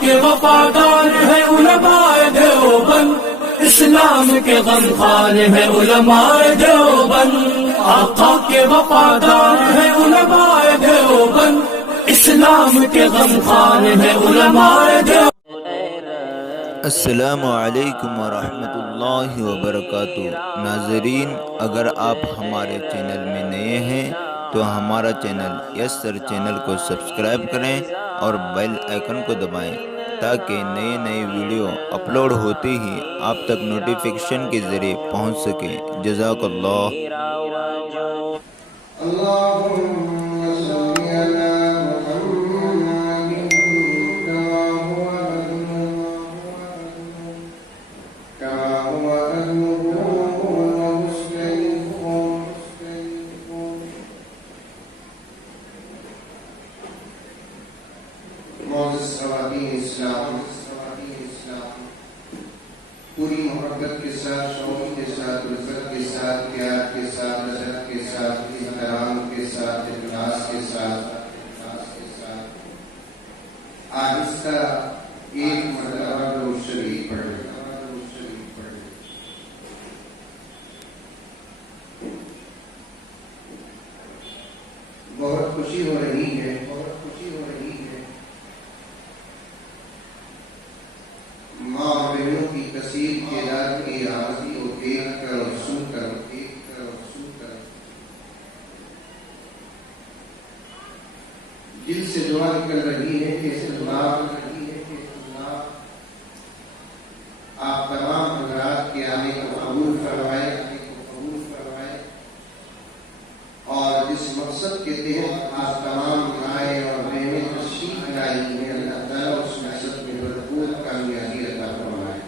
کے وفادار ہے علماء دیوبند، اسلام کے غمخوار ہے علماء دیوبند، آقا کے وفادار ہے علماء دیوبند، اسلام کے غمخوار ہے علماء دیوبند۔ السلام علیکم ورحمۃ اللہ وبرکاتہ۔ ناظرین، اگر آپ ہمارے چینل میں نئے ہیں تو ہمارا چینل یسر چینل کو سبسکرائب کریں اور بیل آئیکن کو دبائیں تاکہ نئے ویڈیو اپلوڈ ہوتے ہی آپ تک نوٹیفیکیشن کے ذریعے پہنچ سکے۔ جزاک اللہ۔ پوری محبت کے ساتھ، شوق کے ساتھ، عزت کے ساتھ، پیار کے ساتھ، عزت کے ساتھ، احترام کے ساتھ، اخلاص کے ساتھ آہستہ ایک مرتبہ درود شریف پڑھ لیں۔ بہت خوشی ہو رہی ہے، ماں اور بہنوں کی کثیر تعداد کی آمدی کو دیکھ کر اور سن کر دل سے دعا نکل رہی ہے کہ آپ تمام حضرات کے آنے کو قبول فرمائے اور جس مقصد کے تحت آپ تمام آئے اور بہنیں تشریف لائی ہیں، اللہ تعالیٰ اس مقصد میں بھرپور کامیابی عطا فرمائے۔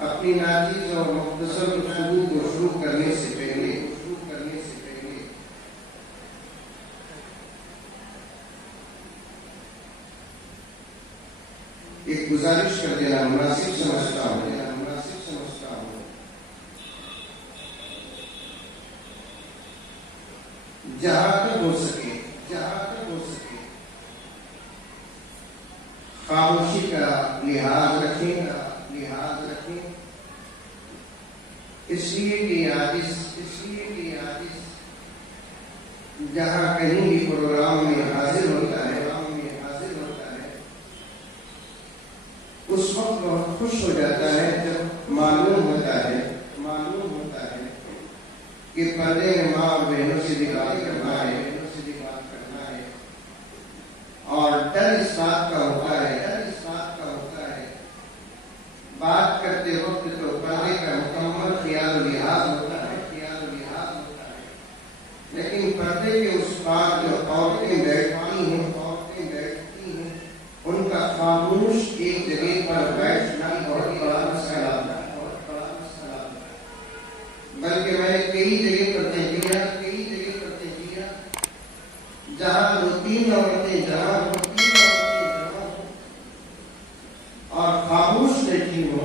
اپنی ناچیز اور مختصر گفتگو کو شروع کرنے سے پہلے ایک گزارش کر دینا مناسب سمجھتا ہوں۔ جہاں تک ہو سکے خاموشی کا لحاظ رکھیں، اس لیے کہ عاجز جہاں کہیں بھی پروگرام میں حاضر ہوتا ہے اس وقت بہت خوش ہو جاتا ہے جب معلوم ہوتا ہے کہ پردے میں ماں اور بہنوں سے بات کرنا ہے اور ڈر اس بات کا ہوتا ہے بات کرتے وقت تو پردے کا مکمل خیال و لحاظ ہوتا ہے، لیکن پردے کے اس پار جو عورتیں بیٹھتی ہیں ان کا خاموش ایک جگہ پر بیٹھنا بہت بڑا مسئلہ ہے، بلکہ میں نے کئی جگہ پر دیکھا جہاں دو تین عورتیں اور خاموش بیٹھی ہو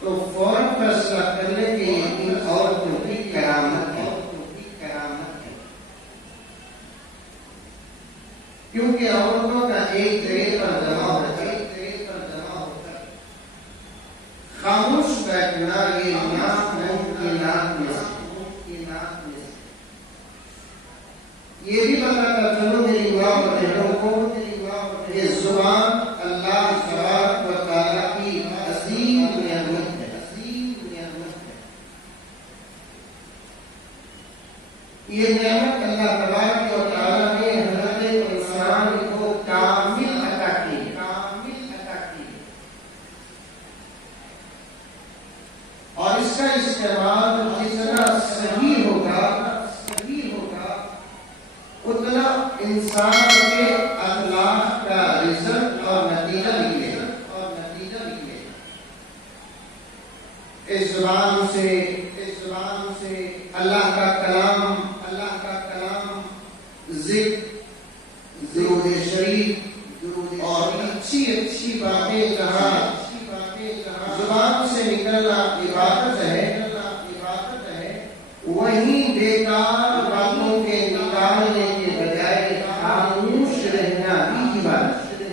تو فوراً فیصلہ کر لیں کہ ان عورتوں کی کرامت ہے، کیونکہ عورتوں کا ایک جگہ پر جمع ہوتا ہے، خاموش بیٹھنا یہ ناممکنات میں سے۔ یہ بھی بتاتا چلو میری ماں اور بہنوں کو یہ زبان اللہ تبارک و تعالیٰ کی عظیم نعمت ہے۔ یہ نعمت اللہ تبارک و تعالیٰ نے حضرت انسان کو کامل عطا کی اور اس کا استعمال جتنا صحیح ہوگا اتنا انسان کے اخلاق کا رزق اور نتیجہ نکلے گا۔ اس زبان سے اللہ کا کلام ذکر، درود شریف اور اچھی باتیں کہاں زبان سے نکلنا عبادت ہے، وہیں بیکار باتوں کے نکالنے کے بجائے خاموش رہنا بھی عبادت ہے۔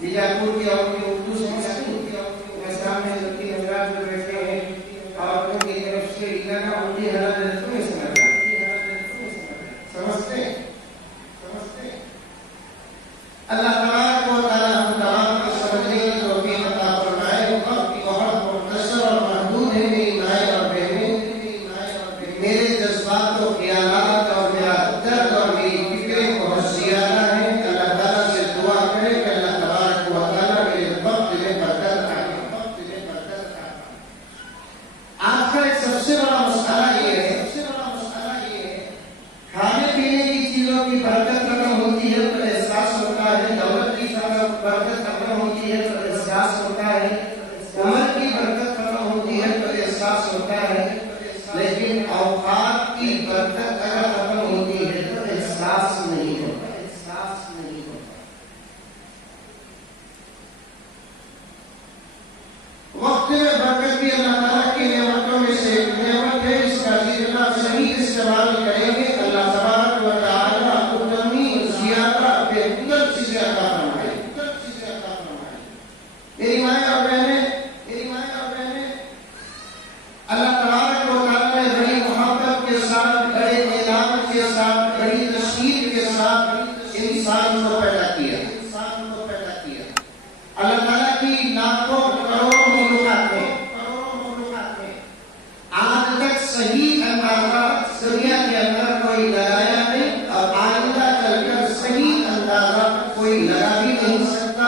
بیجاپور کی عورتیں اردو سمجھتی ہیں، سامنے لڑکی حضرات جو بیٹھے ہیں عورتوں کی طرف سے اتنا اردو حضرات تمہیں سمجھتے اللہ تبارک و تعالیٰ ہم تمام کو سمجھنے کی توفیق عطا فرمائے۔ وقت بہت مختصر اور محدود ہے میری مائیں اور بہنیں، میرے جذبات و خیالات اور میرا درد اور میری فکریں بہت زیادہ ہیں۔ اللہ تعالیٰ سے دعا کرے کہ اللہ تبارک و تعالیٰ میرے وقت میں برکت عطا فرمائے۔ آج کا ایک سب سے بڑا مسئلہ یہ ہے، کھانے پینے کی چیزوں کی برکت ختم ہوتی ہے تو احساس ہوتا ہے، دولت کی برکت ختم ہوتی ہے تو احساس ہوتا ہے، عمر کی برکت ختم ہوتی ہے تو احساس ہوتا ہے، لیکن اوقات کی برکت اگر ختم ہوتی ہے تو احساس نہیں ہوتا۔ وقت میں برکت بھی اللہ تعالیٰ کی نعمتوں میں سے ایک نعمت ہے، اس کا جتنا صحیح استعمال کریں گے اللہ تبارک و تعالیٰ اتنی زیادہ بہتر چیزیں عطا فرمائے۔ میری مائیں اور بہنیں، اللہ تبارک و تعالیٰ نے بڑی محبت کے ساتھ، بڑے اعلان کے ساتھ، بڑی تشریف کے ساتھ انسان کو پیدا کیا۔ اللہ تعالیٰ کی لاکھوں کروڑوں مخلوقات ہیں، آج تک صحیح اندازہ دنیا کے اندر کوئی لگایا نہیں اور آئندہ چل کر صحیح اندازہ کوئی لگا بھی نہیں سکتا،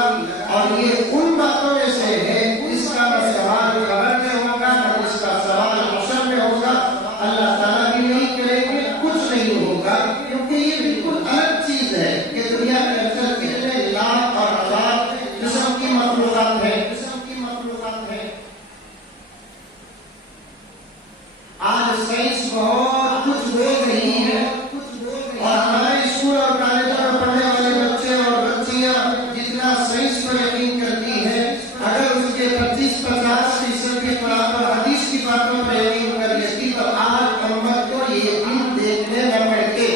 اور یہ ان باتوں میں سے ہے جس کا نہ سوال قبر میں ہوگا نہ اس کا سوال حشر میں ہوگا، اللہ تعالیٰ بھی نہیں کریں گے، کچھ نہیں ہوگا، کیونکہ یہ بالکل الگ چیز ہے کہ دنیا کے اندر کتنے لاکھ اور ہزار قسم کی مخلوقات ہیں۔ آج سائنس بہت کچھ بول رہی ہے، اور ہمارے اسکول اور کالجوں میں پڑھنے والے بچے اور بچیاں جتنا سائنس پر یقین کرتی ہے، اگر اس کے 25-50% بھی قرآن اور حدیث کی باتوں پر یقین کر لیتی تو آج امت کو یہ یقین دیکھنے نہ پڑتے۔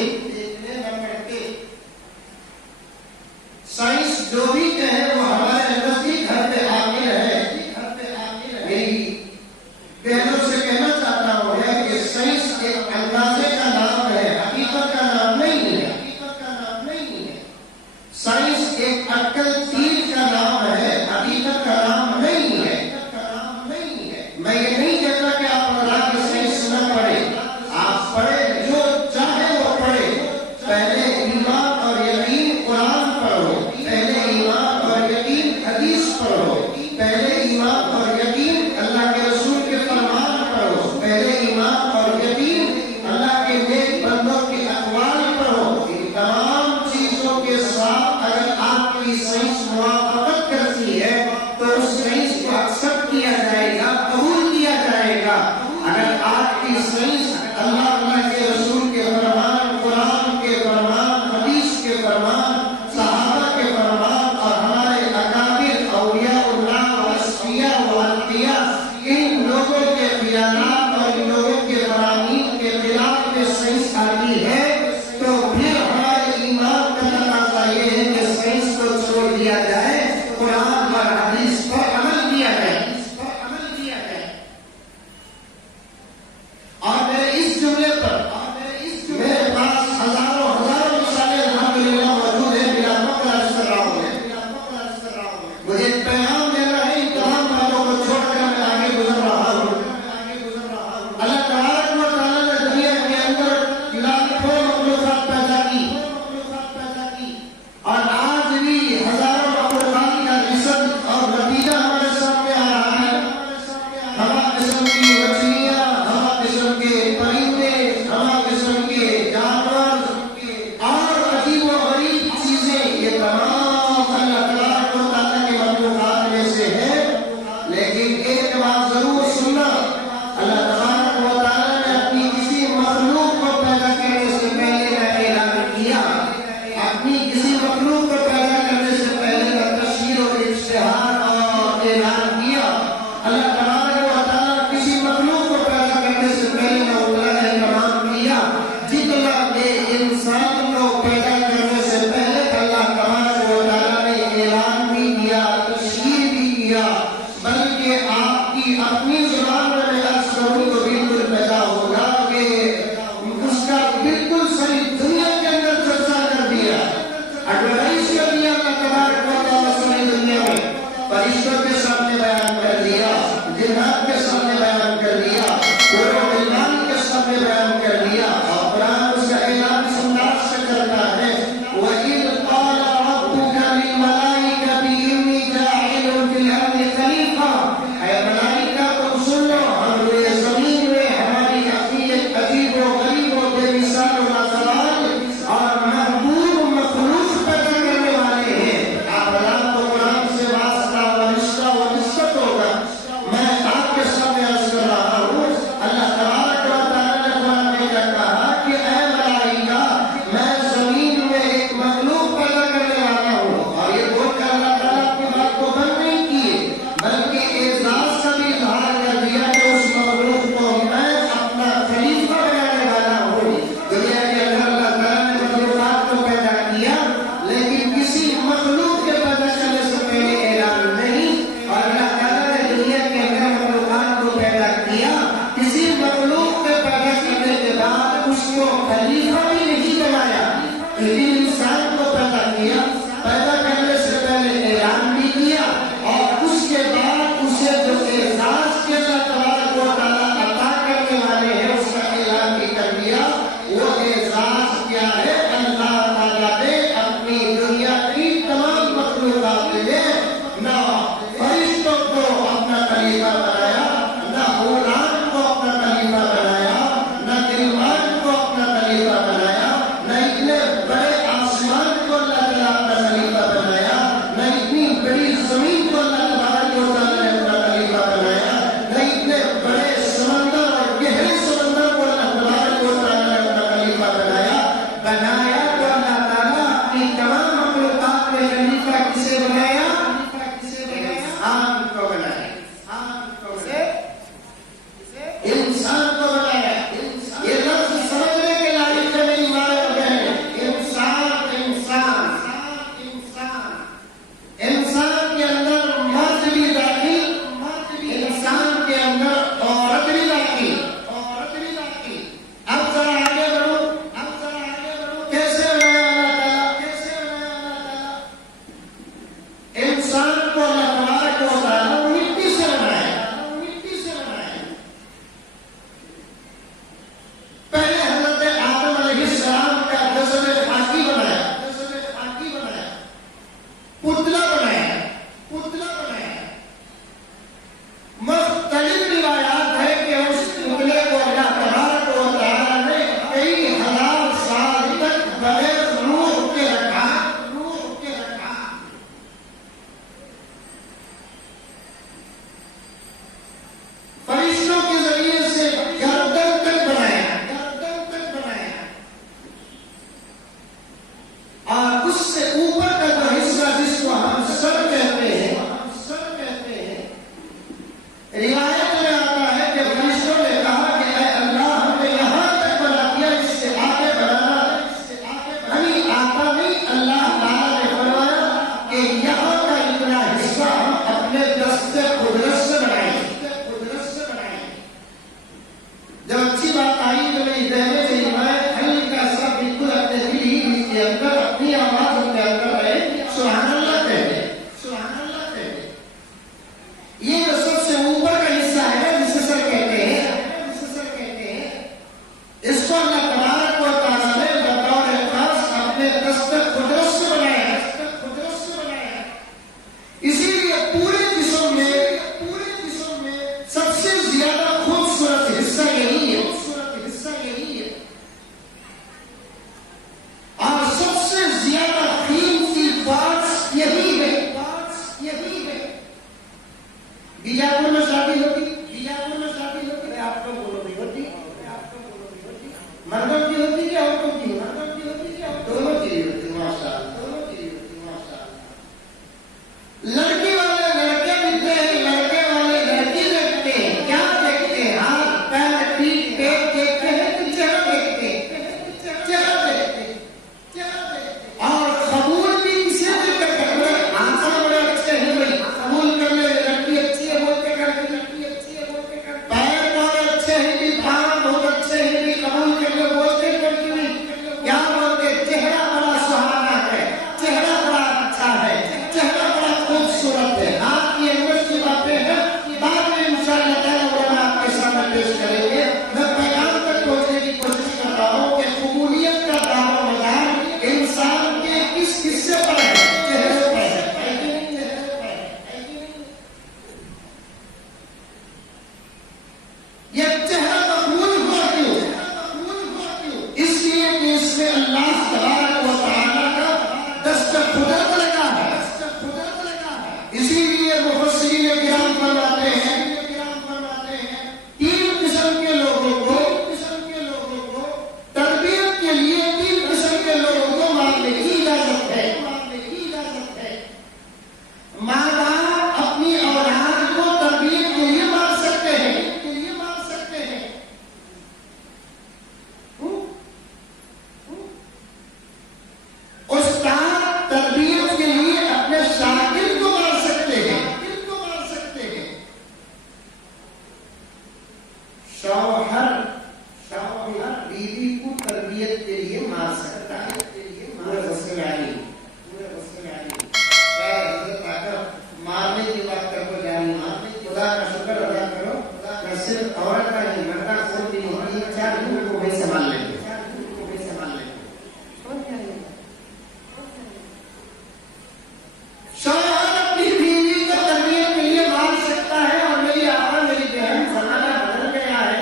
سائنس جو بھی کہے وہ ہمارے نزدیک گھر پہ عاقل ہے۔ میری بہنوں سے کہنا چاہتا ہوں کہ سائنس ایک اندازے کا نام ہے، حقیقت کا نام نہیں ہے۔ سائنس ایک عقل تیر کا نام ہے، حقیقت کا نام نہیں ہے۔ میں یہ نہیں کہتا کہ آپ اللہ کی سائنس نہ پڑھیں، آپ پڑھیں، جو چاہے وہ پڑھیں، پہلے ایمان اور یقین قرآن پڑھو، پہلے ایمان اور یقین حدیث پڑھو، پہلے ایمان اور یقین اللہ کے رسول کے فرمان پڑھو، پہلے ایمان اور یقین اللہ کے نیک بندوں کے اقوال پڑھو۔ ان تمام چیزوں کے ساتھ اگر آپ کی سائنس موافقت کرتی ہے تو اس سائنس کو ایکسپٹ کیا جائے گا، قبول کیا جائے कायनात के सामने बयान कर दिया, पूरे ईमान के सामने बयान कर दिया। और कुरान उसका ऐलान इस अंदाज से करता है, वइज़ क़ाल रब्बुका लिल मलाइकति इन्नी जाइलुन फिल अर्दि खलीफा। ऐ मलाइका तुम सुन लो, हम ये जमीन में हमारी अपनी एक अजीब व गरीब व बेमिसाल व लाजवाब और महबूब मखलूक पैदा करने वाले हैं। आप अल्लाह को कुरान से वास्ता व रिश्ता व निस्बत होगा। मैं आपके सामने अर्ज कर रहा हूँ, अल्लाह तबारक व तआला ने कुरान में क्या कहा कि ऐ मलाइका, मैं जमीन में एक मखलूक पैदा करने वाला हूँ। और ये बोल कर अल्लाह तआला अपनी बात को बंद नहीं किए, बल्कि एजाज का भी इजहार कर दिया कि उस मखलूक को मैं अपना खलीफा बनाने वाला हूँ। दुनिया के अंदर अल्लाह तआला ने मखलूकात को पैदा किया, लेकिन किसी मखलूक के पैदा करने से पहले ऐलान नहीं। और अल्लाह तआला ने दुनिया के अंदर मखलूकात को पैदा किया, किसी मखलूक के पैदा करने के बाद उसको खलीफा भी नहीं बनाया। लेकिन इंसान को पैदा किया, पैदा करने से पहले ऐलान भी किया, और उसके बाद उसे जो एजाज के अल्लाह तबारक व तआला अता करने वाले हैं उसका ऐलान भी कर दिया। वो एजाज क्या है? अल्लाह ताला ने अपनी दुनिया की तमाम मखलूकात में ना फरिश्तों को अपना खलीफा बनाया, ना हुरान को अपना खलीफा बनाया, ना गिलमान को अपना खलीफा बनाया, ना इतने बड़े आसमान को अल्लाह ताला अपना खलीफा बनाया, ना इतनी बड़ी जमीन को अल्लाह तबारक व तआला ने अपना खलीफा बनाया, ना इतने बड़े समंदर और गहरे समंदर को अल्लाह तबारक व तआला ने अपना खलीफा बनाया। बनाया तो अल्लाह ताला अपनी तमाम मखलूकात में खलीफा किसे बनाया? इंसान को बनाया। इंसान को बनाया। ये लफ्ज समझने के लायक है मेरी माँ और बहन। इंसान, इंसान, इंसान, इंसान के अंदर मर्द भी दाखिल, इंसान के अंदर औरत भी दाखिल, औरत भी दाखिल। अब जरा आगे बढ़ो, अब जरा आगे बढ़ो। कैसे बनाया अल्लाह ताला? कैसे बनाया अल्लाह ताला? इंसान को अल्लाह तबारक व तआला मिट्टी से बनाया, मिट्टी से बनाया। पहले हज़रत आदम अलैहिस्सलाम का जसद खाकी बनाया, जसद खाकी बनाया, पुतला बनाया, पुतला बनाया। मुख्तलिफ रिवायात है कि उस पुतले को अल्लाह तबारक व तआला ने कई हजार साल तक बगैर रूह के रखा, रूह के रखा। फरिश्तों के जरिए से गर्दन तक बनाया, गर्दन तक बनाया। और उससे ऊपर का जो हिस्सा जिसको हम सर कहते हैं, हम सर कहते हैं, रिवायत में आता है कि फरिश्तों ने कहा कि ऐ अल्लाह, हमने यहाँ तक बना दिया, इससे आगे बढ़ाना, इससे आगे नहीं आता नहीं। अल्लाह ताला ने फरमाया कि यहाँ का इतना हिस्सा हम अपने दस्ते कुदरत से बनाएंगे, कुदरत से बनाएंगे। जब अच्छी बात आई तो मेरी बहनें, मेरी माँ हल्का सा बिल्कुल अपने दिल ही के अंदर अपनी आवाज अपने अंदर रहे, सुभान अल्लाह कहते, सुभान अल्लाह कहते। ये जो सबसे ऊपर का हिस्सा है जिसे सर कहते हैं, जिसे सर कहते हैं, इसको अल्लाह तबारक व तआला ने बतौर खास अपने दस्ते कुदरत से बनाया, कुदरत से बनाया। इसीलिए पूरे जिस्म में सबसे ज्यादा खूबसूरत हिस्सा यही है, खूबसूरत हिस्सा यही है। और सबसे ज्यादा कीमती बात यही है, बात यही है। बीजापुर में शादी होती, बीजापुर में शादी होती, आप लोग बोलो नहीं होती, आप लोग बोलो नहीं होती। मर्दों की होती कि औरतों की? मर्दों की होती कि दोनों की होती? माशाअल्लाह, दोनों की होती, माशाअल्लाह। लड़की वाले लड़के दिखते हैं, लड़के वाले लड़की देखते हैं। क्या देखते हैं? हाथ पैर पीठ पेट देखते हैं कि चेहरा देखते हैं? चेहरा देखते हैं, चेहरा देखते हैं। और कबूल भी किसे देकर करते हैं? आंसू बड़े अच्छे हैं भाई, कबूल कर ले, लड़की अच्छी है बोल के करते, लड़की अच्छी है बोल के करते। पैर बहुत अच्छे हैं भी, पाँव बहुत अच्छे हैं भी, कबूल कर ले बोलते करती नहीं। क्या बोलते? चेहरा बड़ा सुहाना है, चेहरा बड़ा अच्छा है, चेहरा बड़ा खूबसूरत है। आपकी अंदर की बातें हैं, बाद में इंशाअल्लाह یہ چہرہ مقبول ہوا کیوں؟ اس لیے کہ اس میں اللہ تبارک و تعالیٰ کا دست قدرت لگا ہے۔ اسی لیے مفسرین کرام فرماتے ہیں تین قسم کے لوگوں کو تربیت کے لیے تین قسم کے لوگوں کو مارنے کی اجازت ہے۔ ماں باپ اپنی اولاد کو تربیت کے لیے مار سکتے ہیں۔ استاد تربیت کے لیے اپنے شاگرد کو مار سکتے ہیں۔ شوہر بیوی کو تربیت کے لیے مار سکتا ہے۔ پورے غسل علی مارنے کی بات کرو جانی، خدا کا شکر ادا کرو کہ صرف عورت کا ہی مرد کو بھی ہوتی ہے، چار لوگوں کو بھی سنبھال لیں گے۔ شوہر اپنی بیوی کو تربیت کے لیے مار سکتا ہے، اور میری آقا میری بہن زمانہ بدل گیا ہے،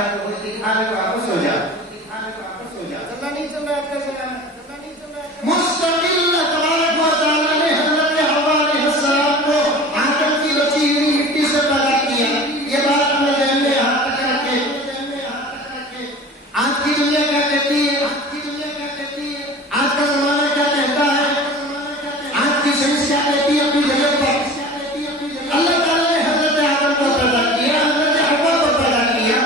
ہے تو کچھ دکھانے کو واپس ہو جائے. چلنا نہیں چل رہا ہے آپ کا. مستقل اللہ تبارک و تعالیٰ نے حضرت حوا علیہ السلام کو آدم کی بچی ہوئی مٹی سے پیدا کیا. یہ بات ہمیں ذہن میں ہاتھ رکھ کے آج کی دنیا کیا کہتی ہے, آج کا زمانہ کیا کہتا ہے, آج کی سائنس کیا کہتی ہے اپنی جگہ پر. اللہ تعالیٰ نے حضرت آدم کو پیدا کیا, حضرت حوا کو پیدا کیا,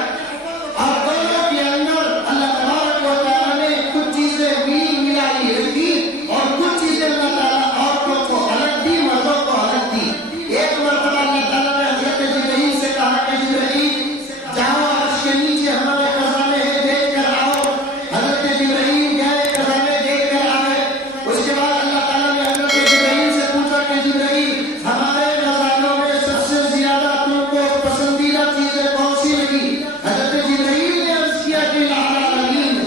اور دونوں کے اندر اللہ تبارک و تعالیٰ نے کچھ چیزیں ملائی رکھی اور کچھ چیزیں اللہ تعالیٰ عورتوں کو الگ دی, مردوں کو الگ دی. ایک مرتبہ اللہ تعالیٰ نے حضرت جبرائیل سے کہا کہ جبرائیل جاؤ عرش کے نیچے ہمارے خزانے ہیں دیکھ کر آؤ. حضرت جبرائیل گئے, خزانے دیکھ کر آئے. اس کے بعد اللہ تعالیٰ نے حضرت جبرائیل سے پوچھا کہ جبرائیل ہمارے خزانوں میں سب سے زیادہ تم کو پسندیدہ چیزیں کون سی لگی؟ حضرت جبرائیل نے عرض کیا کہ العالمین,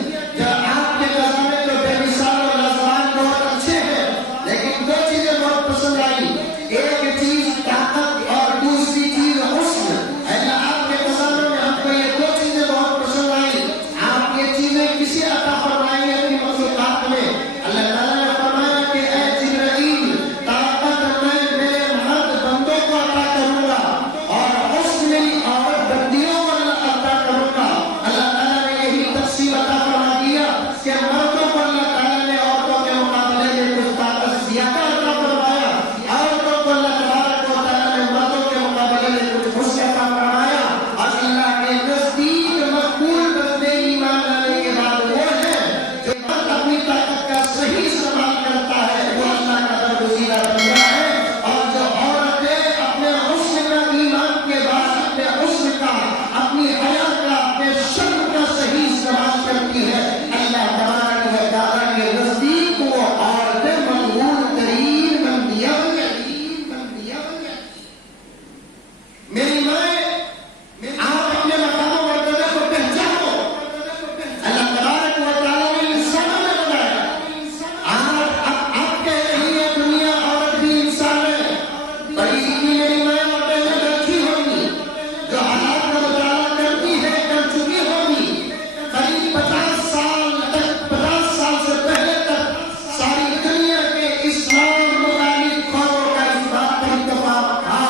آپ کے خزانے تو بے مثال و لازوال بہت اچھے ہیں, لیکن دو چیزیں بہت پسند آئی. ایک چیز طاقت اور دوسری چیز حسن. اللہ آپ کے خزانوں میں ہم کو یہ دو چیزیں بہت پسند آئی. آپ یہ چیزیں کسی عطا فرمائی اپنی مخلوقات میں. اللہ تعالیٰ نے فرمایا کہ اے جبرائیل طاقت میں میرے مرد بندوں کو عطا کروں گا اور حسن میری عورت بندیوں کو عطا کروں گا. اللہ تعالیٰ نے یہی تفصیل عطا فرما دیا کہ مردوں کو اللہ تعالیٰ نے عورتوں کے مقابلے میں کچھ طاقت زیادہ عطا فرمایا, عورتوں کو اللہ تبارک و تعالیٰ نے مردوں کے مقابلے میں کچھ حسن عطا فرمایا. اور اللہ کے نزدیک مقبول بندے ایمان لانے کے بعد وہ ہیں جو مرد اپنی طاقت کا صحیح استعمال کرتا ہے, وہ اللہ کا برگزیدہ بندہ ہے. اور جو عورتیں اپنے حسن کا ایمان کے بعد اپنے حسن کا, اپنی حیا کا, اپنے شرم کا صحیح استعمال کرتی ہے, اللہ تبارک و تعالیٰ کے نزدیک وہ عورتیں مقبول ترین بندیاں ہیں. میری مائیں, آپ اپنے مقام و مرتبے کو پہچانو. اللہ تبارک و تعالیٰ نے انسانوں میں بنایا. آپ کہہ رہی ہے دنیا عورت بھی انسان ہے, بڑی اتنی میری مائیں اور بہنیں بیٹھی ہوں گی جو حالات کا مطالعہ کرتی ہے, کر چکی ہوں گی. قریب 50 سال سے پہلے تک ساری دنیا کے اسلام مخالف قوموں کا اس بات پر اتفاق تھا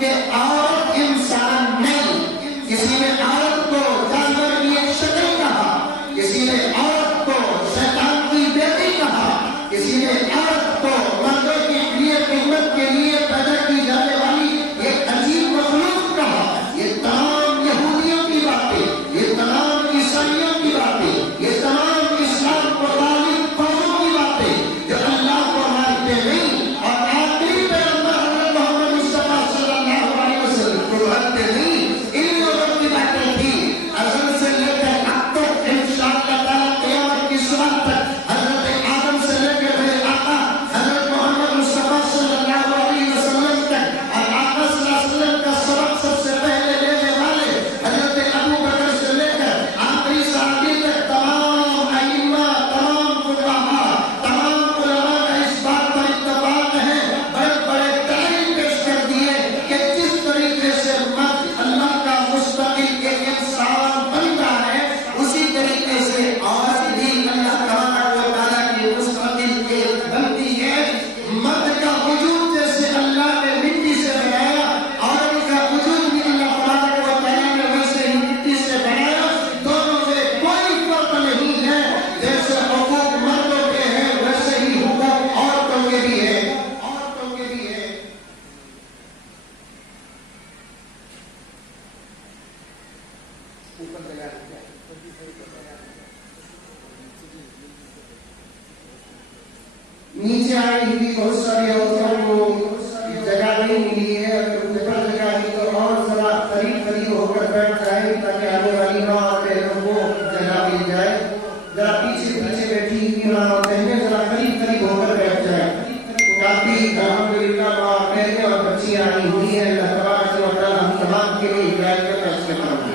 کہ عورت انسان نہیں. کسی نے عورت کو جانور کی ایک شکل کہا, کسی نے عورت کو شیطان کی بیٹی کہا, کسی نے عورت کو مردوں کے لیے خدمت کے لیے پیدا کی جانے والی ایک عجیب مخلوق کہا. یہ تمام یہودیوں کی باتیں, یہ تمام عیسائیوں کی باتیں, یہ تمام اسلام کو مخالف قوموں کی باتیں جو اللہ کو مانتے نہیں اور آخری پیغمبر حضرت محمد مصطفیٰ صلی اللہ علیہ وسلم کو مانتے نہیں, ان لوگوں کی باتیں تھی. ازل سے لے کر اب تک انشاءاللہ تعالیٰ قیامت کی صبح تک حضرت آدم سے لے کر میرے آقا حضرت محمد مصطفیٰ صلی اللہ علیہ وسلم تک, اور آقا صلی اللہ علیہ وسلم کا سبق سب سے پہلے لینے والے حضرت ابو بکر سے لے کر آخری صحابی تک تمام ائمہ, تمام فقہاء, تمام علماء کا اس بات پر اتفاق ہے, بڑے بڑے دلائل پیش کر دیے کہ جس طریقے سے مرد اللہ کا مستقل ایک انسان بنتا ہے, اسی طریقے سے عورت بھی اللہ تبارک و تعالیٰ کی مستقل ایک بنتی ہے. مرد کا وجود جیسے اللہ نے مٹی سے بنایا, عورت کا وجود بھی اللہ تبارک و تعالیٰ نے ویسے ہی مٹی سے بنایا. دونوں میں کوئی فرق نہیں ہے. جیسے حقوق مردوں کے ہیں ویسے ہی حقوق عورتوں کے بھی ہیں. نیچے آئی ہوئی بہت ساری عورتوں کو جگہ نہیں ملی ہے, اگر اوپر جگہ دی تو اور ذرا قریب ہو کر بیٹھ جائے تاکہ آنے والی ماں اور بہنوں کو جگہ مل جائے. ذرا پیچھے بیٹھی ہوئی ماں اور بہنیں ذرا قریب ہو کر بیٹھ جائے. کافی الحمدللہ ماں بہنیں اور بچیاں آئی ہوئی ہیں. اللہ تبارک و تعالیٰ ہم تمام کے لیے ہدایت کا فیصلہ فرمائے.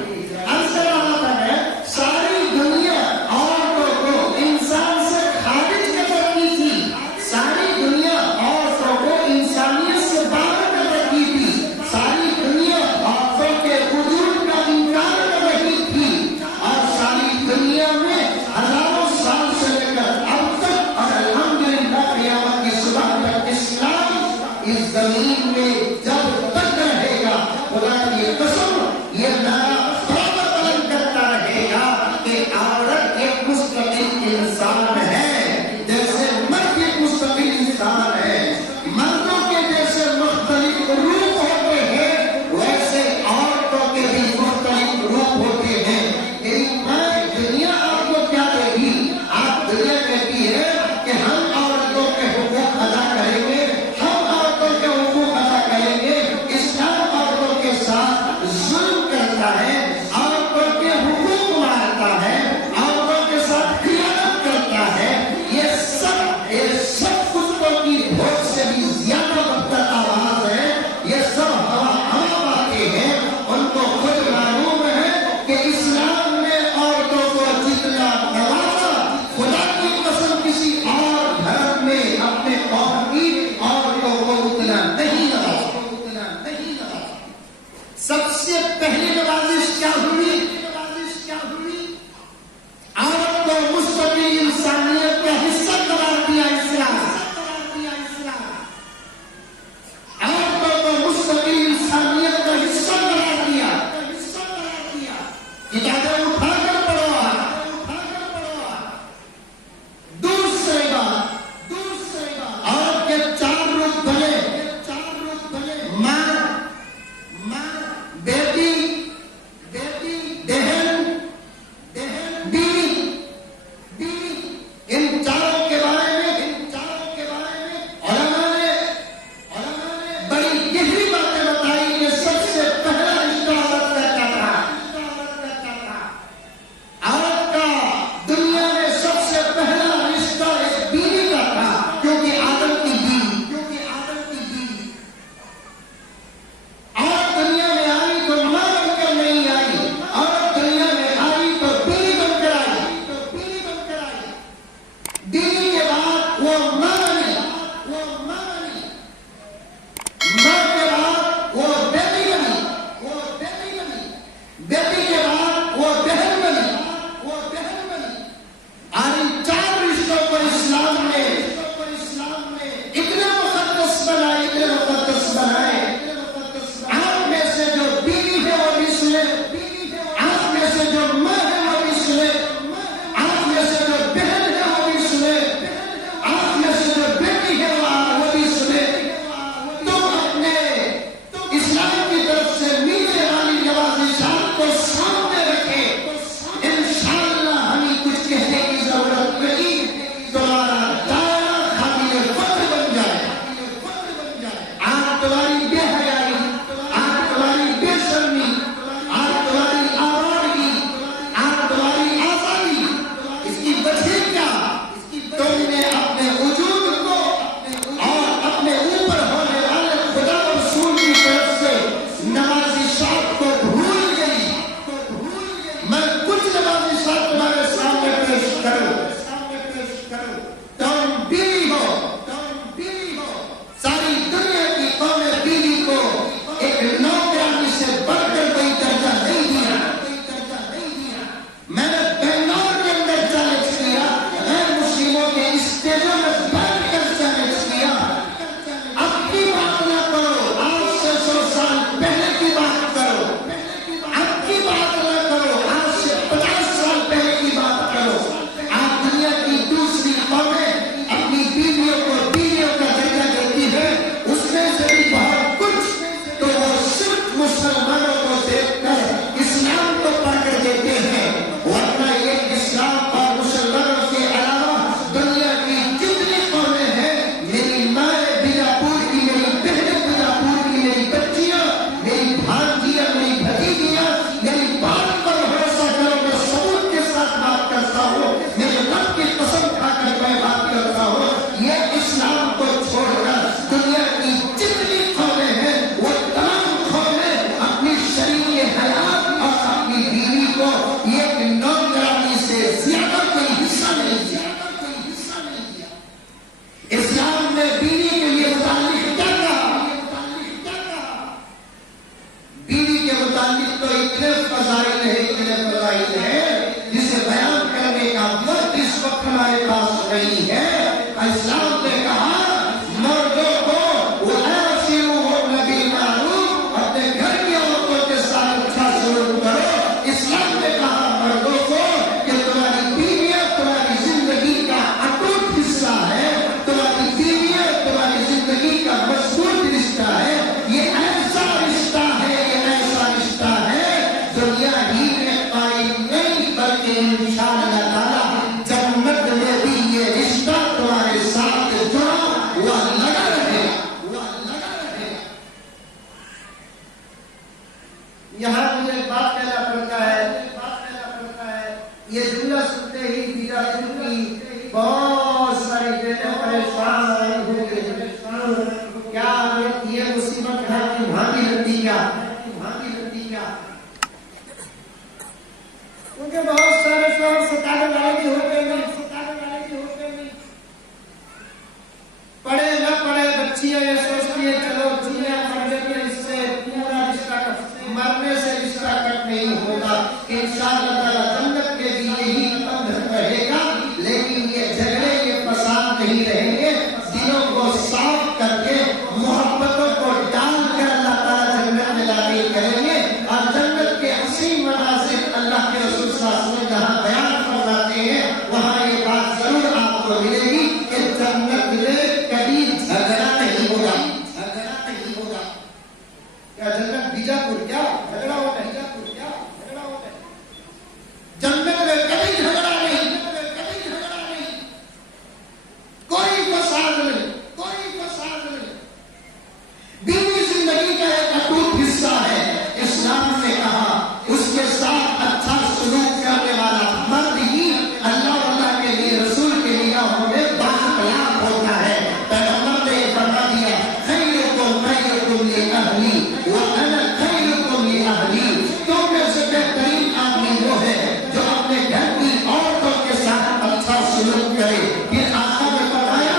ساری دنیا عورتوں کو انسان سے خارج کر رکھی تھی, ساری دنیا عورتوں किताबें उठा कर पढ़ो। दूसरी बात, औरत के 4 रूप बने, माँ, बेटी, बहन, बीवी। इन चारों के बारे में उलमा ने बड़ी गहरी बातें बताई कि सबसे पहला रिश्ता औरत का क्या था। औरत का दुनिया में सबसे पहला रिश्ता एक बीवी का था, क्योंकि आदम की बीवी। औरत दुनिया में आई तो मां बनकर नहीं आई, औरत दुनिया में आई तो बीवी बनकर आई। बीवी के बाद वो मां बनी, मां के बाद वो बेटी बनी, बेटी के बाद वो बहन बनी। और इन 4 रिश्तों को इस्लाम ने इतने मुकद्दस बनाए। आप में से जो बीवी है वो भी सुने, आप में से जो मां है वो भी सुने, आप में से जो बहन है वो भी सुने, आप में से जो बेटी है वो भी सुने। तुम अपने इस्लाम की तरफ से मिलने वाली नवाज़िशात को सामने रखें। इंशाअल्लाह हमें कुछ कहने की जरूरत नहीं, तुम्हारा दायरा खाली फर्ज बन जाए। आज तुम्हारी बेहयाई, आज तुम्हारी बेशर्मी, आज तुम्हारी आवारगी, आज तुम्हारी आजादी, इसकी वजह क्या? तुमने अपने वजूद को और अपने ऊपर होने वाले खुदा और रसूल की तरफ से नवाज़िशात को भूल गई। मैं कुछ नवाज़िशात तुम्हारे सामने पेश करूं। तुम बीवी हो, सारी दुनिया की कौमें बीवी को एक नौकरानी से बढ़कर कोई दर्जा नहीं दिया। मैंने बेंगलोर के अंदर चैलेंज किया, गैर मुस्लिमों के स्टेजों में बैठकर चैलेंज किया। अब की बात ना करो, आज से 100 साल पहले की बात करो। अब की बात ना करो, आज से 50 साल पहले की बात करो। आज दुनिया की दूसरी कौमें अपनी बीवियों का दर्जा देती है, उसमें से भी बहुत कुछ तो वो सिर्फ मुसलमानों को देखकर इस्लाम को पकड़ देते हैं। वरना ये इस्लाम और मुसलमानों के अलावा दुनिया की जितनी कौमें हैं, मेरी माँ बीजापुर की, मेरी बहन बीजापुर की, मेरी बच्चियां, मेरी भांजियां, मेरी भतीजियां, मेरी बात पर भरोसा करो, मैं सबूत के साथ बात करता हूँ, मेरे रब की कसम खाकर मैं बात करता हूँ। ये इस्लाम को छोड़कर दुनिया की जितनी कौमें हैं, वो तमाम कौमें अपनी शरीय हयात और अपनी बीवी को एक नौकरानी से ज्यादा कोई हिस्सा नहीं दिया। इस्लाम ने बीवी के लिए मुतालिक क्या कहा? बीवी के मुतालिक तो इतने फज़ाइल है जिसे बयान करने का वक्त इस वक्त हमारे पास नहीं है। इस्लाम ने कहा मर्दों को वो ऐसी नबी मारूफ, अपने घर की औरतों के साथ अच्छा सलूक करो। इस्लाम ने कहा मर्दों को कि तुम्हारी बीवियां तुम्हारी जिंदगी का अटूट हिस्सा है, तुम्हारी बीवियां तुम्हारी जिंदगी का मजबूत रिश्ता है। ये ऐसा रिश्ता है, दुनिया ही में कायम नहीं, बल्कि इंशाअल्लाह ताला जन्नत में भी ये रिश्ता तुम्हारे साथ जुड़ा हुआ लगा रहे। यहाँ मुझे एक बात कहना पड़ता है, ये जुमला सुनते ही बीजापुर की बहुत सारी बेटे परेशान होंगे। क्या ये मुसीबत है कि भाभी लगती क्या? क्योंकि बहुत सारे शोर सताने वाले भी होते नहीं। पढ़े न पढ़े बच्चियां ये सोचती है चलो दुनिया पढ़ने में इससे पूरा रिश्ता मरने से रिश्ता कट नहीं होगा। इंशाअल्लाह ताला जन्नत के भी यही बंधन रहेगा, लेकिन ये झगड़े ये फसाद नहीं रहेंगे। दिलों को साफ करके मोहब्बतों को डालकर अल्लाह ताला जन्नत में दाखिल करेंगे और जन्नत के हसीन मनाज़िर अल्लाह सल्लल्लाहु अलैहि वसल्लम जहाँ बयान फरमाते हैं वहाँ ये बात जरूर आपको मिलेगी कि जन्नत में कभी झगड़ा नहीं होगा, झगड़ा नहीं होगा। क्या जन्नत बीजापुर क्या झगड़ा होता है? बीजापुर क्या झगड़ा होता है? जन्नत में कभी झगड़ा नहीं, कभी झगड़ा नहीं, कोई फसाद नहीं, कोई फसाद नहीं। बीवी जिंदगी का एक अटूट हिस्सा है। इस्लाम ने कहा उसके साथ अच्छा सलूक करने वाला मर्द ही अल्लाह अल्लाह के लिए रसूल के निगाहों में बाखलाक होता है। पैगंबर ने फरमा दिया खैरुकुम लिअहली व अना खैरुकुम लिअहली। तुम में से बेहतरीन आदमी वो है जो अपने घर की औरतों के साथ अच्छा सलूक करे। फिर आका ने फरमाया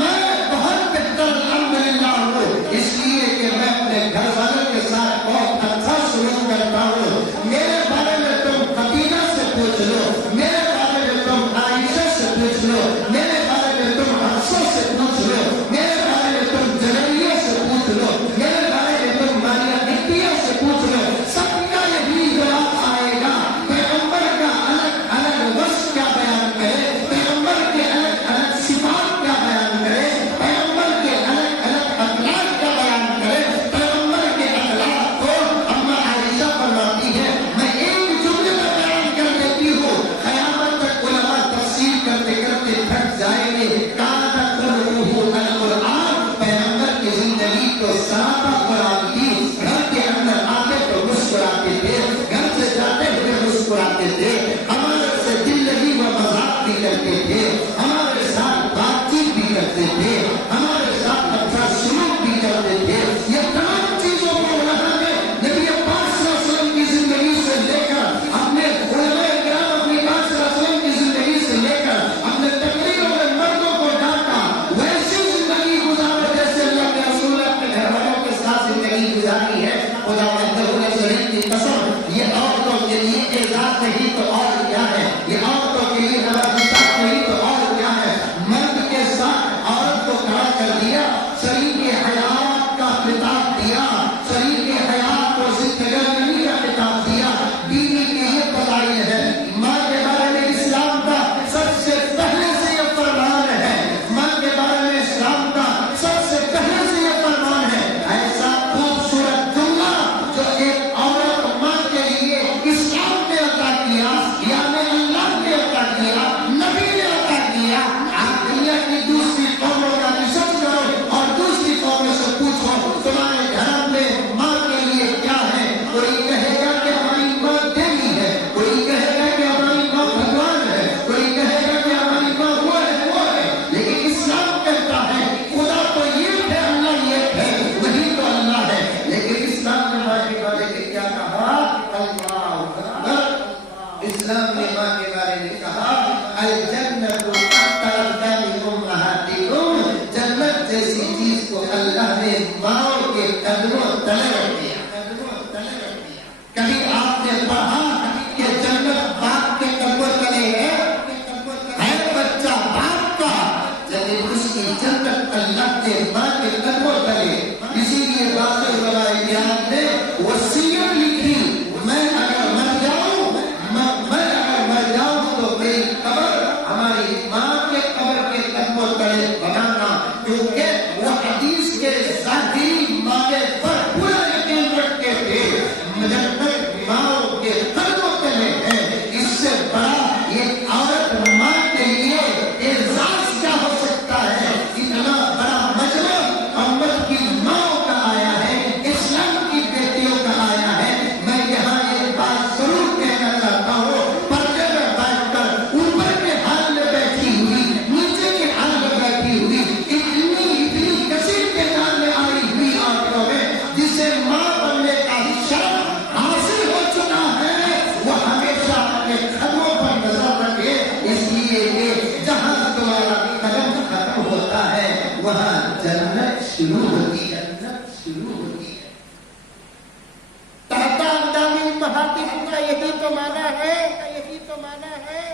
मैं बहुत बेहतर अल्हम्दुलिल्लाह हूँ इसलिए कि मैं अपने घर वालों के साथ बहुत अच्छा सलूक करता हूँ। मेरे बारे में तुम खदीजा से पूछ लो, मेरे बारे में तुम आयशा से पूछ लो, मेरे बारे में तुम हफ्सा से पूछ लो, मेरे बारे में तुम जरैया से पूछ लो, मेरे बारे में तुम मारिया बिटिया से पूछ लो। सबका यही जवाब आएगा। पैगंबर का अलग अलग वस्फ क्या बयान करे, पैगंबर के अलग अलग सिफात क्या बयान करे, पैगंबर के अलग अलग अखलाक क्या बयान करे। पैगंबर के अखलाक को अम्मा आयशा फरमाती है मैं एक जुमले में बयान कर देती हूँ, क़यामत तक उलमा तफसीर करते करते थक जाएंगे। काना कुल्लुहु अल-कुरआन, पैगंबर की जिंदगी को सरापा कुरान थी। घर के अंदर आते तो मुस्कुराते थे, घर से जाते हुए मुस्कुराते थे, हमारे से दिल लगी व मजाक भी करते थे, हमारे साथ बातचीत भी करते थे, हमारे साथ अच्छा सलूक भी करते थे। ये तमाम चीजों को उन्होंने नबी पाक सल्लल्लाहु अलैहि वसल्लम की जिंदगी से लेकर अपने उलमाए किराम अपनी पाक सल्लल्लाहु अलैहि वसल्लम की जिंदगी से लेकर अपने तकरीरों में मर्दों को डांटा। वैसी जिंदगी गुजारो जैसे अल्लाह के रसूल ने अपने घर वालों के साथ जिंदगी गुजारी है। खुदा वहदहु शरीफ की कसम ये औरतों के लिए एजाज नहीं तो और क्या है, ये औरतों के लिए नवाज़िशात नहीं तो और क्या है। मर्द के साथ औरत को खड़ा कर दिया, शरीर के हयात का खिताब दिया, शरीर के हयात को जिंदगी का खिताब दिया। बीवी की ये फज़ाइल है। माँ के बारे में इस्लाम का सबसे पहले से ये फरमान है, माँ के बारे में इस्लाम का सबसे पहले से ये फरमान है। ऐसा खूबसूरत जुमला जो एक औरत माँ के लिए इस्लाम ने अता किया, यानी अल्लाह ने अता किया, नबी ने अता किया। आप दुनिया की दूसरी कौमों का रिसर्च करो और दूसरी कौमों से पूछो तुम्हारे घर में माँ के लिए क्या है। कोई कहेगा कि हमारी माँ देवी है, कोई कहेगा कि हमारी माँ भगवान है, कोई कहेगा कि हमारी माँ वो है। लेकिन इस्लाम कहता है खुदा तो ये है, अल्लाह ये है, वही तो अल्लाह है। लेकिन इस्लाम ने माँ के बारे में क्या कहा? अल्लाह अकबर। इस्लाम ने माँ के बारे में कहा अल जन्नतु तहता अक़दामी उम्महातिकुम, जन्नत जैसी चीज को अल्लाह ने माँ के कदमों तले रख दिया, कदमों तले रख दिया। कभी आपने पढ़ा कि जन्नत बाप के कदमों तले है बच्चा बाप का, लेकिन उसकी जन्नत अल्लाह के माँ के कदमों तले। इसीलिए बाद में उलमाए किराम ने वसीयत लिखी मैं अगर मर जाऊं, मैं अगर मर जाऊं तो मेरी कब्र हमारी माँ के कब्र के कदमों तले बनाना, क्योंकि वो हदीस के ज़ाहिरी माने पर पूरा यकीन रखते थे। जन्नत माँ के कदमों तले है। इससे बड़ा ये औरत माँ के लिए एजाज क्या हो सकता है। इतना बड़ा मजमा उम्मत की माँ का आया है, इस्लाम की बेटियों का आया है। मैं यहाँ एक बात जरूर कहना चाहता हूँ, पर्दे में बैठकर ऊपर के हाल में बैठी हुई, नीचे के हाल में बैठी हुई, इतनी कसीर के नाम में आई हुई औरतों में जिसे माँ बनने का शर्फ हासिल हो चुका है, वो हमेशा अपने कदमों पर नजर रखे। इसलिए कि जहाँ तुम्हारा कदम खत्म होता है वहाँ जन्नत शुरू होती है, जन्नत शुरू होती है। तहता अक़दामी उम्महातिकुम का यही तो माना है, यही तो माना है।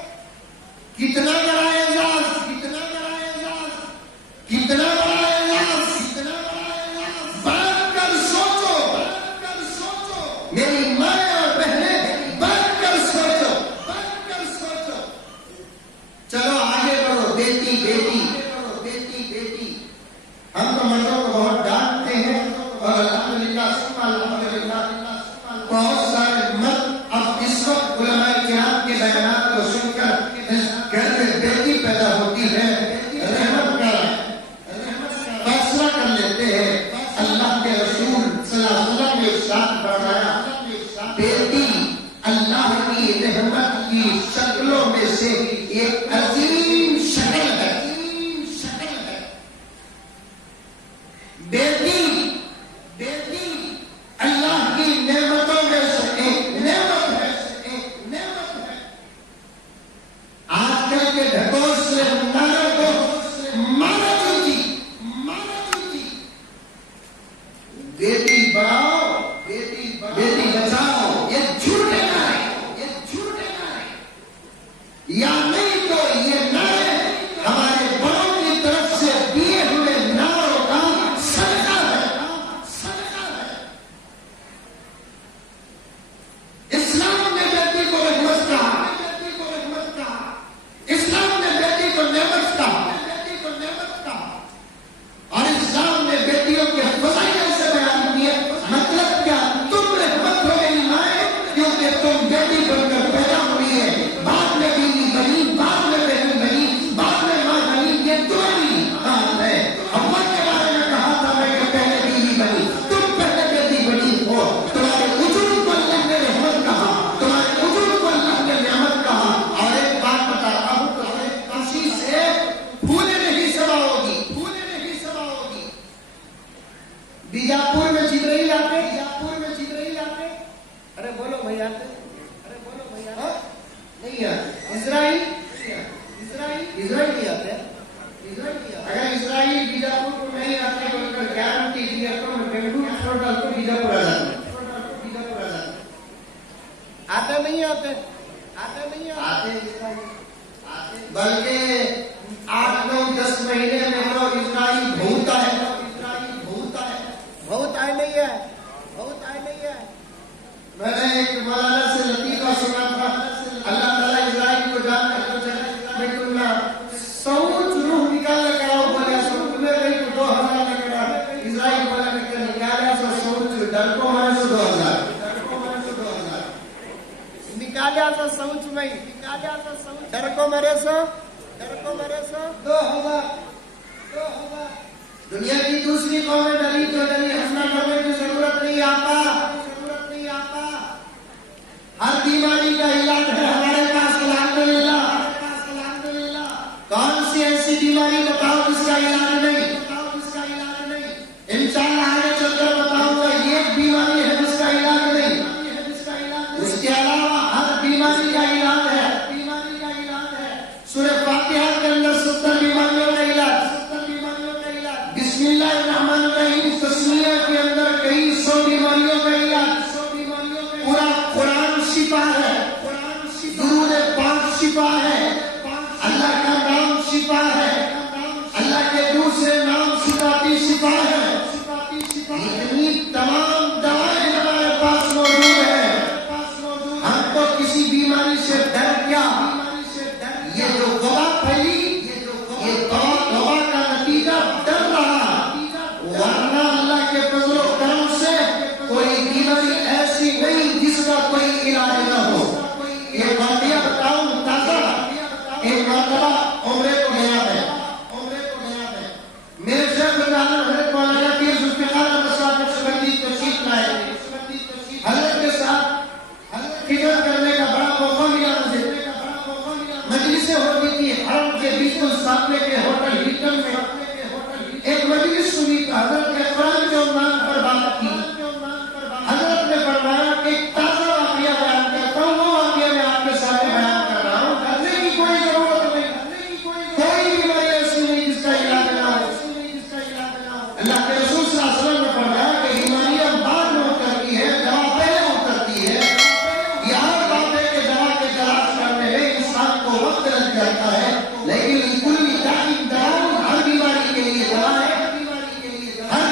कितना बड़ा एजाज, कितना बड़ा एजाज, कितना बड़ा एजाज, कितना बड़ा एजाज। बैठ कर सोचो, बैठ कर सोचो मेरी माँ और बहनें, बैठ कर सोचो, یا نہیں تو یہ نعرے ہمارے بڑوں کی طرف سے دیے ہوئے نعروں کا صدقہ ہے۔ اسلام نے بیٹی کو رحمت کہا، اسلام نے بیٹی کو نعمت کہا، اور اسلام نے بیٹیوں کے فضائل سے بیان کیے۔ مطلب کیا؟ تم رحمت ہو گئی مائیں کیونکہ تم بیٹی بن کر پیدا ہوئی ہے، بعد میں بیوی بنی، بعد میں بہن بنی، بعد میں ماں بنی، یہ تمہاری کام ہے۔ حوا کے بارے میں کہا تھا میں کہ پہلے بیوی بنی، تم پہلے بیٹی بنی ہو۔ تمہارے وجود کو اللہ نے رحمت کہا، تمہارے وجود کو اللہ نے نعمت کہا۔ اور ایک بات بتاتا ہوں، تمہارے کسی سے پھولے نہیں سما ہوگی، بیجاپور میں جبرائیل آتے، ارے بولو بھائی آتے، نہیں آتے۔ اسرائیل نہیں آتے۔ اگر اسرائیل بیجاپور کو نہیں آتے تو ان کا گارنٹی دیا تو میں بنگلور چھوڑ ڈال کو بیجاپور آ جاتے۔ آتے نہیں آتے، بلکہ 8 9 10 مہینے میں تو اسرائیل بھولتا ہے، بہت آئے نہیں ہے۔ میں نے ایک مولانا سے لطیفہ سنا تھا، اللہ تعالیٰ اسرائیل کو جان کر بیت اللہ سوچ روح نکالنے کا بولے سوچ میں گئی تو 2000 نکلا، اسرائیل بولا کہ نکالا سو سوچ ڈر کو ہمارے سو 2000 نکالا سو سوچ میں ڈر کو میرے سو 2000۔ دنیا کی دوسری قومیں ڈری تو ڈری، ہنسنا کرنے کی ضرورت نہیں آتا۔ ہر بیماری کا علاج ہے ہمارے پاس الحمدللہ۔ کون سی ایسی بیماری بتاؤ جس کا علاج نہیں؟ انشاءاللہ آگے چل کر بتاؤں گا یہ بیماری ہے جس کا علاج نہیں۔ اس کے علاوہ ہر بیماری کا علاج ہے۔ سورہ فاتحہ کے اندر 70 بیماریوں کا علاج، بسم اللہ الرحمن الرحیم تسمیہ کے اندر کئی 100 بیماریوں کا علاج، پورا قرآن شفا ہے، درود پاک شفا ہے، اللہ کا نام شفا ہے، اللہ کے دوسرے نام صفاتی شفا ہے۔ اتنی تمام دوائیں ہمارے پاس موجود ہیں، ہم کو کسی بیماری سے ڈر کیا؟ یہ جو وبا پھیلی، یہ وبا کا نتیجہ ڈر رہا، ورنہ اللہ کے فضل و کرم سے کوئی بیماری ایسی نہیں جس کا کوئی علاج نہ ہو۔ ایک واقعہ بتاؤں تازہ، ایک مرتبہ عمرے کو گیا ہے، میرے شیخ حضرت مولانا پیر ذوالفقار مسافر سبندی تشریف لائے، حضرت کے ساتھ فکر کرنے کا بڑا موقع ملا مجھے۔ مجلسیں ہوتی تھی حرم کے بالکل سامنے کے ہوٹل ہلٹن میں، ایک مجلس سنی تو حضرت نے قرآن کے عنوان پر بات کی۔ حضرت نے فرمایا ایک تازہ واقعہ بیان کرتا ہوں، وہ واقعہ میں آپ کے سامنے بیان کر رہا ہوں، ڈرنے کی کوئی ضرورت نہیں، کوئی بیماری ایسی نہیں جس کا علاج نہ ہو۔ اللہ کے رسول صلی اللہ علیہ وسلم نے فرمایا کہ بیماریاں بعد میں اترتی ہے، دوا پہلے اترتی ہے۔ یہ ہر بات ہے کہ دوا کے تلاش کرنے میں انسان کو وقت لگ جاتا ہے، لیکن کل دوا، ہر بیماری کے لیے دوا ہے، ہر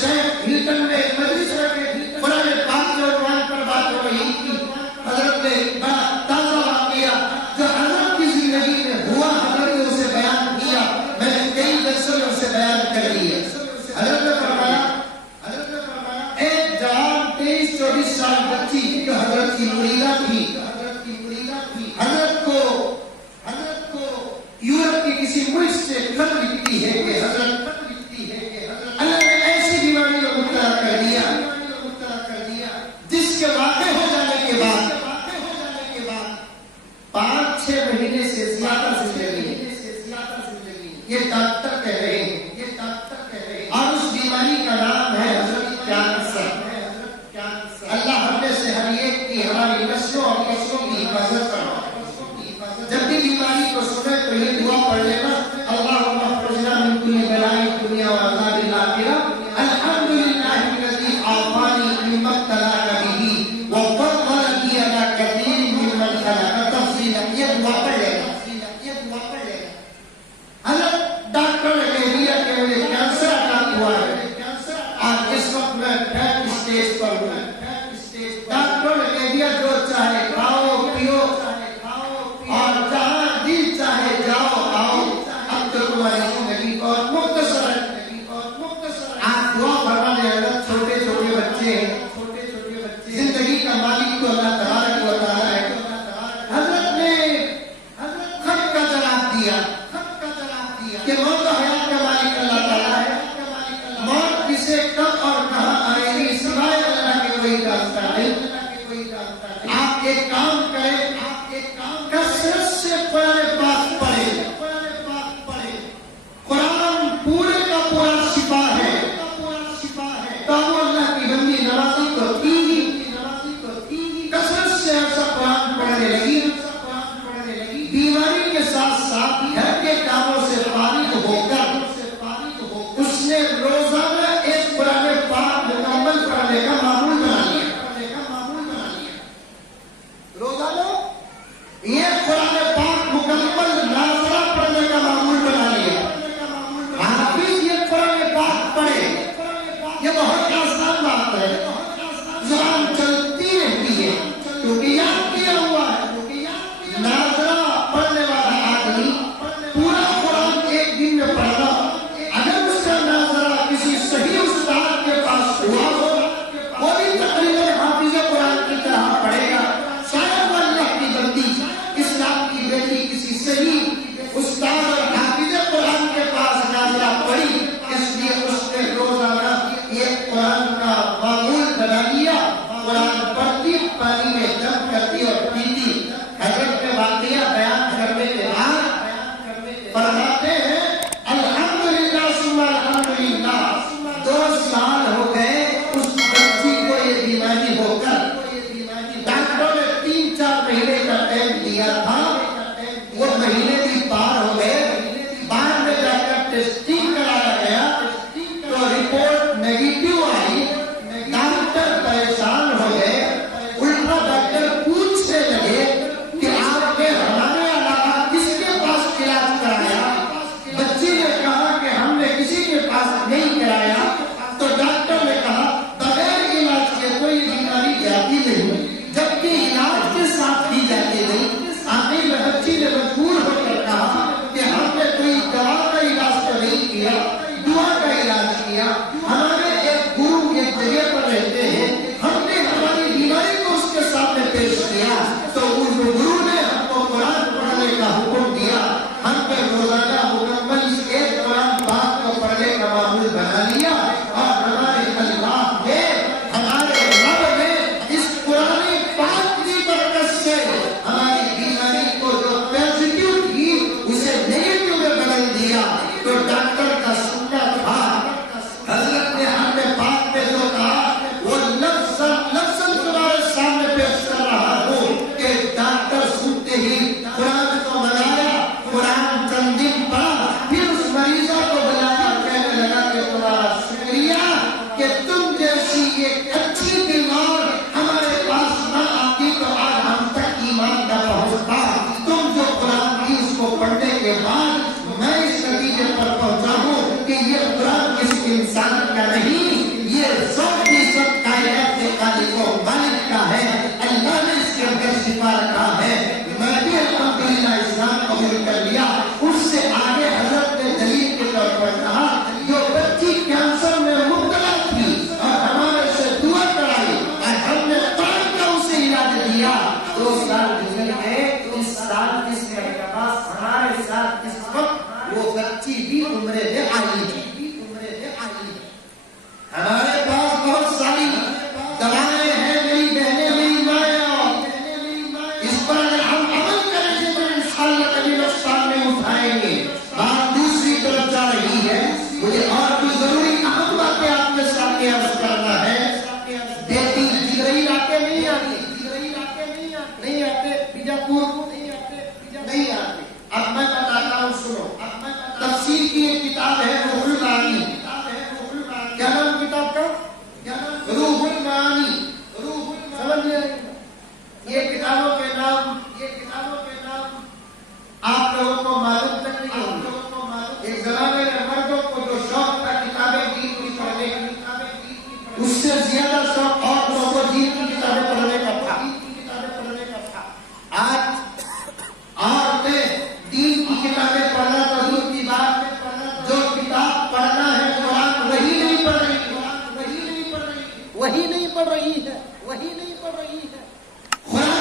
शेख हिल्टन में मजलिस में कुरान पाक के उन्वान पर बात हो रही थी। हजरत ने बड़ा ताजा वाकया जो हजरत की जिंदगी में हुआ, हजरत ने उसे बयान किया। मैंने कई दरसों में उसे बयान कर लिया। हजरत ने फरमाया एक जवान 23-24 साल बच्ची जो हजरत की मुरीदा थी, हजरत को यूरोप के किसी मुल्क से खत लिखती है कि हजरत अल्लाह ने ऐसी बीमारी को मुब्तला कर दिया जिसके वाक़े हो जाने के बाद 5-6 महीने से ज्यादा जिंदगी ये डॉक्टर कह रहे हैं, और उस बीमारी का नाम है हजरत कैंसर। अल्लाह हमें से हर एक की हमारी नस्लों और नस्लों की हिफाजत फरमाए। जब भी बीमारी को सुने तो ये दुआ पढ़ लेना, अल्लाहुम्मा अफ़रिजना मिन कुल्ली बलाइ दुनिया व अज़ाबिल आखिरह, अल्हम्दुलिल्लाहिल्लज़ी आफ़ानी मिम्मा इब्तलाका बिही व फ़द्दलनी अला कसीरिन मिम्मन खलक़ तफ़सीला। ये दुआ पढ़ लेना। हज़रत डॉक्टर ने कह दिया कि मुझे कैंसर अटैक हुआ है, आज इस वक्त मैं 3rd स्टेज पर हूँ। डॉक्टर ने कह दिया जो चाहे खाओ पियो और जहाँ दिल चाहे जाओ आओ, अब तो तुम्हारी जिंदगी बहुत मुख्तसर है। आप दुआ फरमाने हजरत छोटे छोटे बच्चे हैं, जिंदगी का मालिक तो अल्लाह तबारक व तआला है। हजरत ने खत का जवाब दिया कि मौत और हयात का मालिक अल्लाह ताला है। मौत किसे कब और कहाँ आएगी सिवाय अल्लाह के कोई जानता नहीं। आप एक काम करें, कसरत से कुरान पाक पढ़ें। कुरान पूरे का पूरा शिफा है। तो वो अल्लाह की बंदी नमाजी को कसरत से ऐसा कुरान पढ़ने लगी। बीमारी के साथ साथ घर के कामों से फारिग होकर उसने रोजाना एक कुरान पाक मुकम्मल पढ़ने का मामूल बना लिया। रोजाना ये कुरान पाक मुकम्मल नाज़रा पढ़ने का मामूल बना लिया। हाफिज ये कुरान पाक पढ़े, ये बहुत आसान बात है। जुबान चलती रहती है क्योंकि याद किया हुआ है। नाज़रा पढ़ने वाला आदमी पूरा कुरान एक दिन में पढ़ा, अगर उसका नाज़रा किसी सही उस्ताद के पास हुआ हो, वो भी तकरीबन हाफिज कुरान की तरह पढ़ेगा। शायद वो अल्लाह की बंदी इस्लाम की बेटी किसी सही उस्ताद और हाफिज कुरान के पास नाज़रा पढ़ी, इसलिए उसने रोजाना ये कुरान का मामूल बना लिया। कुरान पढ़ती, पानी में दम करती और पीती। हजरत ने वाकया बयान करने के बाद फरमाते हैं अल्हम्दुलिल्लाह सुम्मा अल्हम्दुलिल्लाह, 2 साल हो गए उस बच्ची को ये बीमारी होकर। डॉक्टरों ने 3-4 महीने का टाइम दिया था, वो महीने भी पार हो गए। बाद में जाकर टेस्टिंग कराया गया तो रिपोर्ट नेगेटिव आई। डॉक्टर परेशान हो गए। उल्टा डॉक्टर पूछने लगे कि आपने हमारे अलावा किसके पास इलाज कराया? बच्ची ने कहा कि हमने किसी के पास नहीं कराया। तो डॉक्टर ने कहा बगैर इलाज के कोई बीमारी जाती नहीं, जबकि इलाज के साथ ही जाती नहीं। आखिर में बच्ची ने मजबूर होकर कहा कि हमने कोई दवा का इलाज तो नहीं किया, दुआ का इलाज किया। हमारे एक गुरु एक जगह पर रहते हैं, हमने हमारी बीमारी को उसके सामने पेश किया तो उस गुरु ने हमको कुरान पढ़ने का हुक्म दिया। हमने रोजाना मुकम्मल एक कुरान पाक को पढ़ने का मामूल बना लिया और हमारे अल्लाह ने, हमारे रब ने इस कुरान पाक की बरकत से हमारी बीमारी को जो पॉजिटिव थी उसे नेगेटिव में बदल दिया। तो डॉक्टर का सुनना था, हजरत ने हमने पाक में जो कहा वो लफ्ज़न तुम्हारे सामने पेश कर रहा हूँ कि डॉक्टर सुनते ही कुरान को बनाया, कुरान चंद दिन पढ़ा, फिर उस मरीजों को बुलाया, कहने लगा कि तुम्हारा اس سے زیادہ شوق اور لوگوں کو دین کی کتابیں پڑھنے کا تھا. آج عورتیں دین کی کتابیں پڑھنا تو دور کی بات، جو کتاب پڑھنا ہے قرآن وہی نہیں پڑھ رہی ہے، قرآن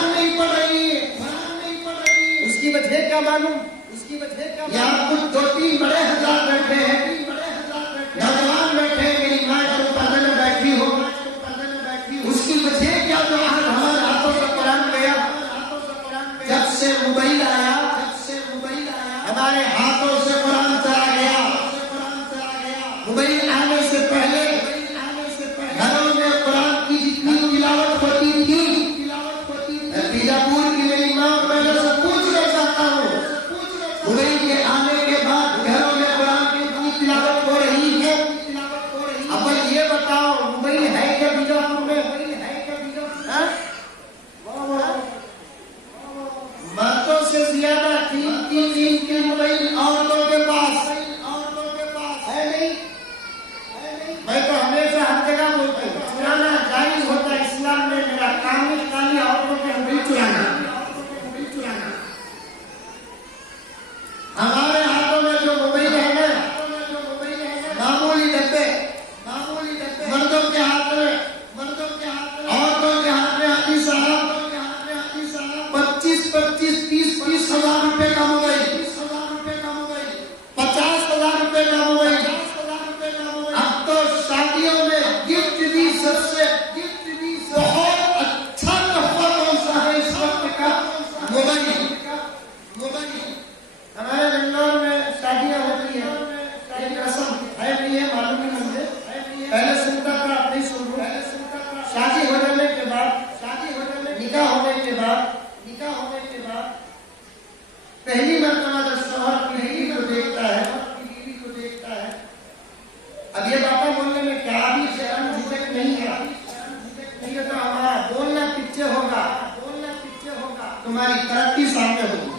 نہیں پڑھ رہی ہے. اس کی وجہ کیا معلوم؟ یہاں کچھ 2-3 بڑے حضرات بیٹھے ہیں، نوجوان بیٹھے ہیں، میری ماں جو پردے میں بیٹھی ہو، اس کی وجہ کیا؟ جو ہمارے ہاتھوں سے قرآن گیا. جب سے موبائل آیا ہمارے ہاتھوں سے قرآن چلا گیا. موبائل آنے سے پہلے گھروں میں قرآن کی جتنی تلاوت ہوتی تھی، بیجاپور کی میری ماں میں سے پوچھنا چاہتا ہوں، موبائل کے آنے کے بعد گھروں میں قرآن کی اتنی تلاوت ہو رہی ہے. اب یہ بتاؤ موبائل ہے کیا بیجاپور میں؟ مردوں سے زیادہ 3 کے موبائل عورتوں کے پاس ہے نہیں. میں تو ہمیشہ ہر جگہ بولتا ہوں چرانا جائز ہوتا ہے اسلام میں. میرا کام ہے خالی عورتوں کے موبائل چرانا. ہمارے ہاتھوں میں جو موبائل ہے نا، معمولی ڈبے، مردوں کے ہاتھ میں، عورتوں کے ہاتھ میں حاجی صاحب 25 30 ہزار روپے کا موبائل، 50,000 روپے کا موبائل. اب تو شادیوں میں گفٹ بھی سب سے بہت اچھا تحفہ کون سا ہے اس وقت کا؟ موبائل. ہمارے بنگلور میں شادیاں ہوتی ہیں، ایک رسم ہے بھی ہے، معلوم نہیں مجھے، پہلے سنتا تھا اب نہیں سن رہا. شادی ہو جانے کے بعد، نکاح ہونے کے بعد پہلی مرتبہ جب شوہر کی بیوی کو دیکھتا ہے، اب یہ باتیں بولنے میں کیا بھی شرم جھجک نہیں ہے، یہ تو ہمارا بولنا پیچھے ہوگا، تمہاری ترقی سامنے ہوگی.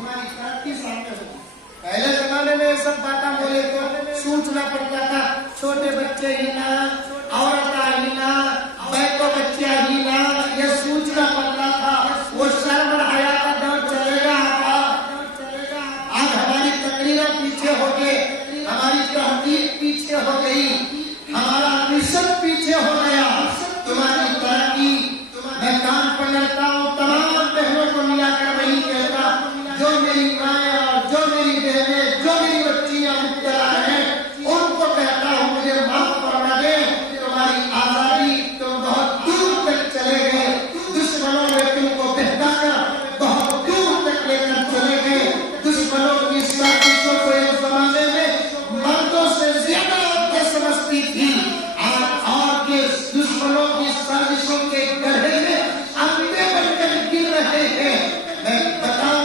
پہلے زمانے میں سب باتیں بولے تو سوچنا پڑتا تھا، چھوٹے بچے ہی نہ، عورتیں ہی نہ، بیٹو بچہ ہی نہ، یہ سوچنا پڑتا تھا. وہ شرم اور حیا کا دور چلے گا. آج ہماری تقریریں پیچھے ہو گئے، ہماری تحقیق پیچھے ہو گئی، ہمارا مشن پیچھے ہو گیا. تمہاری ترقی میں کان پکڑتا ہوں، تمام بہنوں کو ملا کر نہیں کہتا، جو میری مائیں اور جو میری بہنیں، جو میری بچیاں مبتلا ہیں، ان کو کہتا ہوں مجھے معاف فرما دیں. تمہاری آزادی تم بہت دور تک چلے گئے، دشمنوں نے تم کو بہکا کر بہت دور تک لے کر چلے گئے. دشمنوں کی سازشوں کو ایک زمانے میں مردوں سے زیادہ عورتیں سمجھتی تھی. آج کے دشمنوں کی سازشوں کے گڑھے میں انڈے بن کر گر رہے ہیں. میں بتاؤں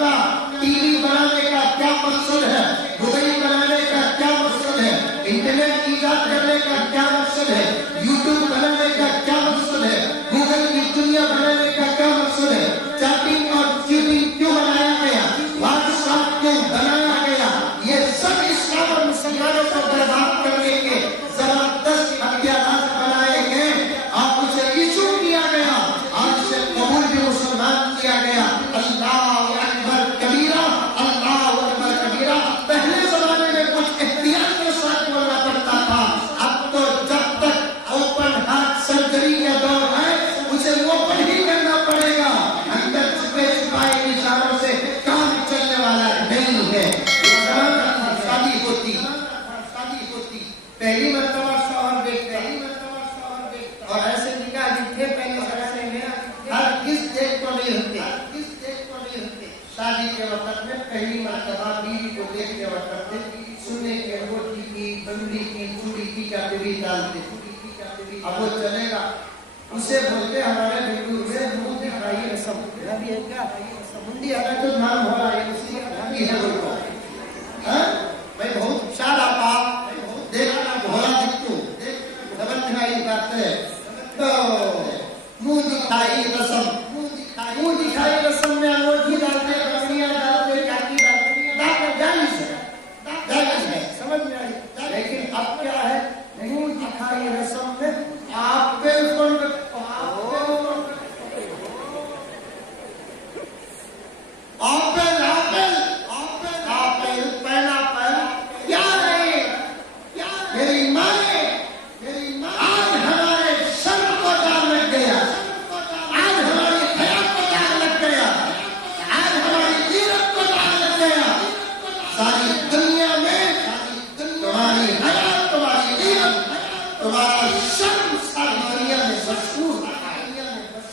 گا ٹی وی بنانے کا کیا مقصد ہے، موبائل بنانے کا کیا مقصد ہے، انٹرنیٹ ایجاد کرنے کا کیا مقصد ہے، یوٹیوب بنانے کا کیا مقصد ہے، گوگل کی دنیا بنانے کا کیا مقصد ہے، چیٹنگ اور ٹیوبنگ کیوں بنایا گیا، واٹس ایپ کیوں بنایا گیا. یہ سب اسلام اور مسلمانوں کو برباد کرنے کے زبردست ہتھیارات بنائے گئے. آپ اسے ایشو کیا گیا، آج سے قبول بھی مسلمان کیا گیا. اللہ اکبر کبیرہ، اللہ اکبر کبیرہ. پہلے زمانے میں کچھ احتیاط کے ساتھ بولنا پڑتا تھا. اب تو جب تک اوپن ہارٹ سرجری کا دور ہے اسے اوپن ہی کرنا پڑے گا. اندر چھپے چھپائے اشاروں سے کام چلنے والا نہیں ہے. شادی ہوتی پہلی مرتبہ شوہر دیکھتا اور ایسے نکاح جتنے پہلے زمانے میں ہر کس دیکھ کو نہیں ہوتے. شادی کے وقت میں پہلی مرتبہ بیوی کو دیکھتے وقت سونے کے انگوٹھی کی، بنگڑی کی، چوڑی کی کاٹوی ڈالتے. اب وہ چلے گا، اسے بولتے ہمارے بنگلور میں منہ دکھائیے رسم. بھی ہے کیا منڈی ہمیں تو نام ہو رہا ہے، اسی کا بھی ہے وہ. میں بہت شاد آپ دیکھنا بھولا دکھتوں خبر دکھائی کرتے تو منہ دکھائی رسم. منہ دکھائی رسم میں انگوٹھی ڈالتے، بنگڑیاں ڈالتے، کاٹی ڈالتے، جائز ہے، سمجھ میں آئی. لیکن اب کیا ہے، منہ دکھائی رسم میں तुम्हारा शर्म सारी दुनिया में मशहूर रहा है।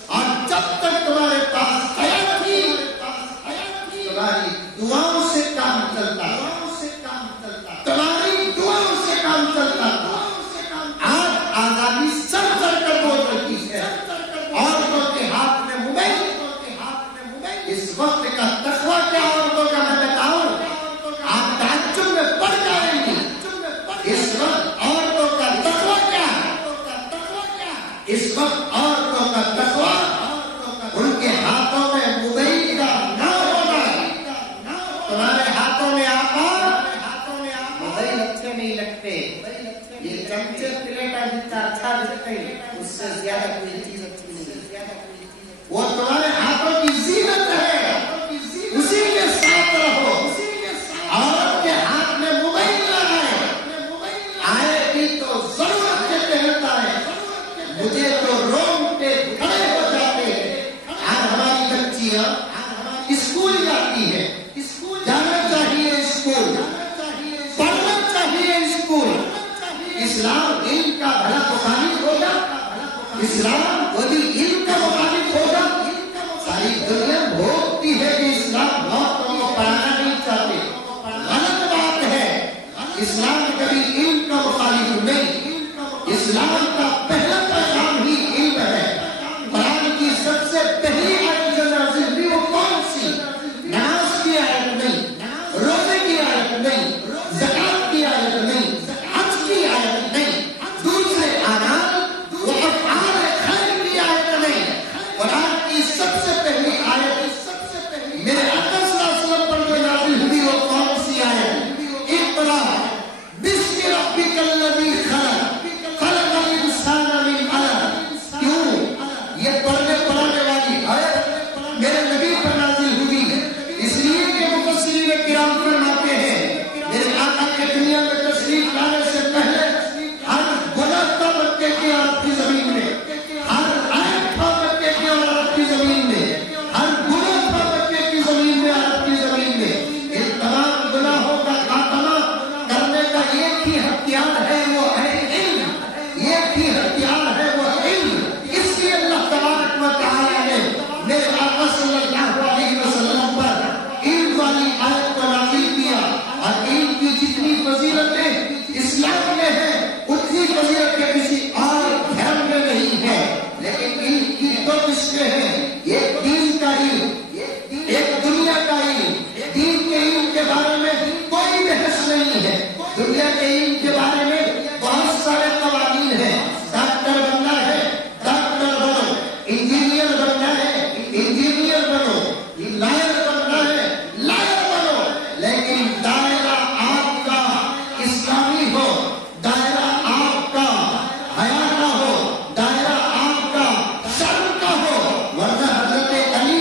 और जब तक तुम्हारे पास हया थी, तुम्हारी दुआओं से काम चलता, तुम्हारी दुआओं से काम चलता था। आज आजादी सर सर कर बोल रही है, औरतों के हाथ में मोबाइल। इस वक्त का तकवा क्या औरतों का मैं बताऊं, आप ताज्जुब में पड़ जाएंगी। इस वक्त औरतों का तकवा क्या है? इस वक्त औरतों का तकवा उनके हाथों में मोबाइल का ना होना। तुम्हारे हाथों में आपा मोबाइल अच्छे नहीं लगते, ये चमचे प्लेट जितना अच्छा दिखते हैं उससे ज्यादा कोई चीज अच्छी नहीं है। वो तुम्हारे हाथों की जीनत है, उसी के साथ रहो। औरत के हाथ में मोबाइल ना आए भी तो जरूरत के तहत आए। मुझे तो रोंगटे खड़े हो जाते हैं। आज हमारी बच्चियां स्कूल जाती है, जाना चाहिए स्कूल, पढ़ना चाहिए स्कूल। इस्लाम इल्म का भला मुखालिफ होगा? इस्लाम वही इल्म का मुखालिफ होगा? सारी दुनिया भोगती है कि इस्लाम औरतों को पढ़ाना नहीं चाहते। गलत बात है। इस्लाम कभी इल्म का मुखालिफ नहीं। इस्लाम का पहला पैगाम ही इल्म है। कुरान की सबसे पहली आयत जो नाज़िल हुई वो कौन सी? नमाज की आयत नहीं, रोजे की आयत नहीं, ज़कात की आयत नहीं, हज की आयत नहीं, दूसरे आनाम व अफ़आल खैर की आयत नहीं। कुरान की सबसे पहली आयत मेरे आका सल्लल्लाहु अलैहि वसल्लम पर जो नाज़िल हुई वो कौन सी आयत? इक़रा बिस्मि रब्बिकल लज़ी खलक़, खलक़ल इंसाना मिन अलक़। क्यों? ये पढ़ने पढ़ाने वाली आयत मेरे नबी पर नाज़िल हुई, इसलिए कि मुफ़स्सिरीन किराम फरमाते हैं मेरे आका के दुनिया में तशरीफ लाने से पहले हर गुनाह का मक्के की अरब की जमीन में, हर आयत का मक्के की अरब की जमीन में, हर गुनाह का मक्के की जमीन में, अरब की जमीन में। इन तमाम गुनाहों का खात्मा करने का एक ही हथियार है, वो है इल्म। एक ही हथियार है, वो इल्म। इसलिए अल्लाह तबारक व तआला ने मेरे आका सल्लल्लाहु अलैहि वसल्लम पर इल्म वाली आयत को नाज़िल किया। और इल्म की जितनी फजीलतें इस्लाम में है उतनी फजीलतें किसी और धर्म में नहीं है। लेकिन इल्म की दो किस्में हैं, एक दीन का इल्म, एक दुनिया का इल्म। दीन के इल्म के बारे में कोई बहस नहीं है। दुनिया के इल्म के बारे में बहुत सारे कवानीन हैं। डॉक्टर बनना है, डॉक्टर बनो, इंजीनियर बनना है, इंजीनियर बनो, लॉयर बनना है, लॉयर बनो। लेकिन दायरा आपका इस्लामी हो, दायरा आपका हया का हो, दायरा आपका शर्म का हो। वरना हज़रत अली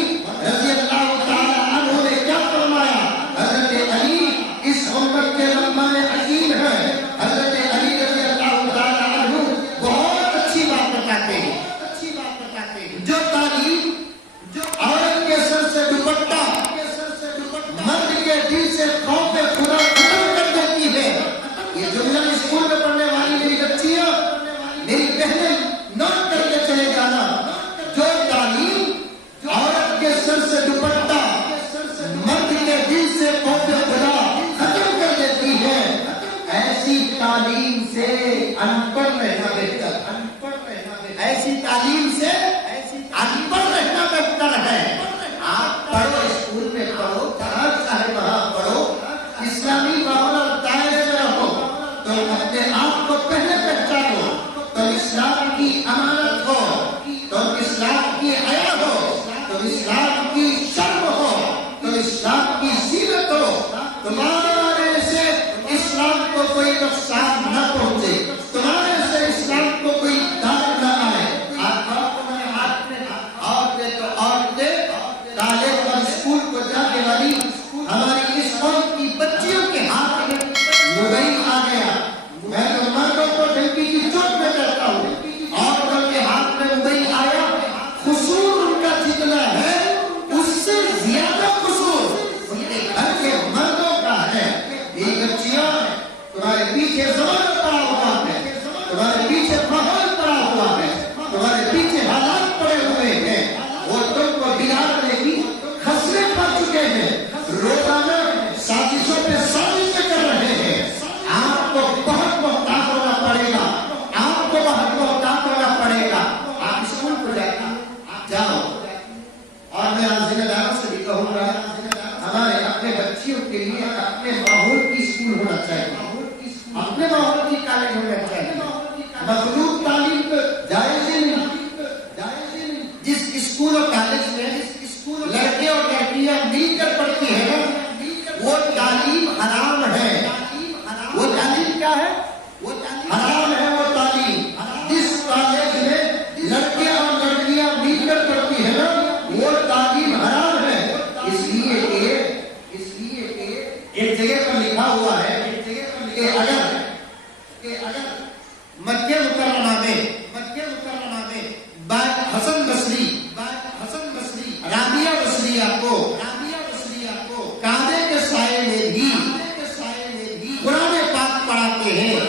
مخلوق تعلیم تو جائز ہی نہیں۔ جس اسکول اور کالج میں لڑکے اور لڑکیاں مل کر پڑھتی ہیں نا، وہ تعلیم حرام ہے۔ وہ تعلیم کیا ہے؟ حرام ہے وہ تعلیم۔ جس کالج میں لڑکے اور لڑکیاں مل کر پڑھتی ہیں نا، وہ تعلیم حرام ہے۔ اس لیے ایک جگہ پر لکھا ہوا ہے کہ اگر مکہ مکرمہ میں حسن بصری رابعہ بصریہ کو کعبے کے سائے میں بھی قرآن پاک پڑھاتے ہیں،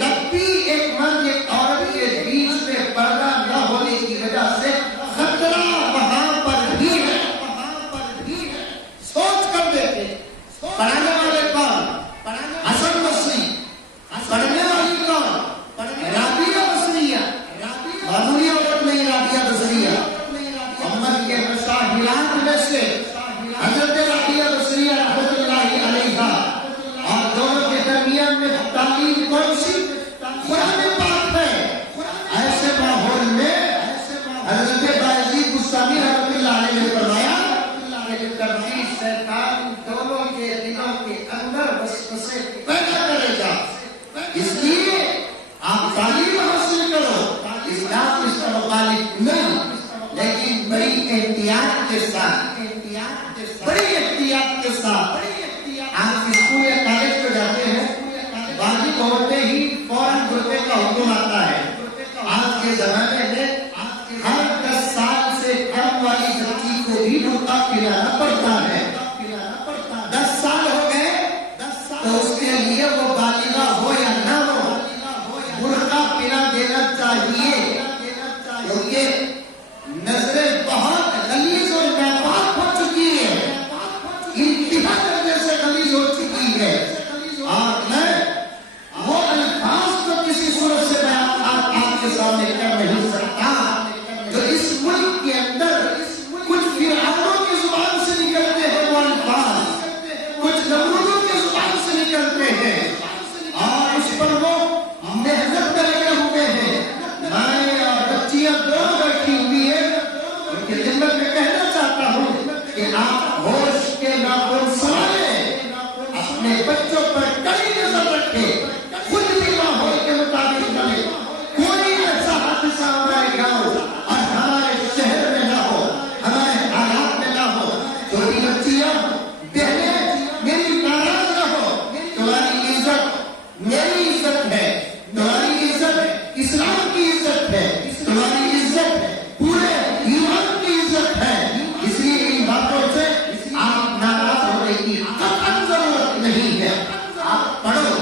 تب بھی ایک مرد ایک عورت کے بیچ میں پردہ نہ ہونے کی وجہ سے خطرہ وہاں پر بھی ہے۔ سوچ کر دیکھیں، پڑھانے والے کون؟ حسن بصری، پڑھنے والی کون؟ رابعہ بصریہ، معمولی عورت نہیں رابعہ بصریہ۔ محمد کے مشاہیرات میں سے حضرت رابعہ بصریہ رحمۃ اللہ علیہا، اور دونوں کے درمیان میں تعلیم کون سی؟ قرآن پاک ہے۔ ایسے ماحول میں حضرت بایزید بستامی رحمۃ اللہ علیہ نے فرمایا کہ تبلیغ شیطان دونوں کے دلوں کے اندر وسوسے پیدا کرے گا، اس لیے آپ تعلیم حاصل کرو، اسلام اس کا مخالف نہیں، لیکن بڑی احتیاط کے ساتھ آپ اسکول یا کالج کو جاتے ہیں، واجب ہوتے ہی فوراً برقعے کا حکم آتا ہے۔ آج کے زمانے میں ہر 10 سال سے کم والی بچی کو بھی برقع پہنانا پڑتا ہے۔ 10 سال ہو گئے تو اس کے لیے وہ بالغہ ہو یا نہ ہو، برقع پہنا دینا چاہیے، کیونکہ نظریں بہت غلیظ اور ناپاک ہو چکی ہے، انتہا درجے سے غلیظ ہو چکی ہے، اور میں وہ الفاظ کو کسی صورت سے بیان آپ کے سامنے کر نہیں سکتا جو اس ملک کے اندر کچھ فرعونوں کی زبان سے نکلتے ہیں، وہ الفاظ کچھ نمرودوں کی زبان سے نکلتے ہیں، اور اس پر وہ محنت کر لگے ہوئے ہیں۔ مائیں اور بچیاں دونوں بیٹھی ہوئی ہیں، ان کی خدمت میں کہنا چاہتا ہوں کہ آپ ہوش کے ناخن سنبھالیں، اپنے بچوں پر کڑی نظر رکھیں، خود بھی ماحول کے مطابق چلیں، کوئی ایسا حادثہ ہمارے گاؤں اور ہمارے شہر میں نہ ہو، ہمارے حالات میں نہ ہو۔ چھوٹی بچیاں بہنیں میری ناراض نہ ہو، تمہاری عزت میری عزت ہے، تمہاری عزت اسلام کی عزت ہے، تمہاری عزت پورے ایمان کی عزت ہے، اس لیے ان باتوں سے آپ ناراض ہونے کی قطعاً ضرورت نہیں ہے۔ آپ پڑھو،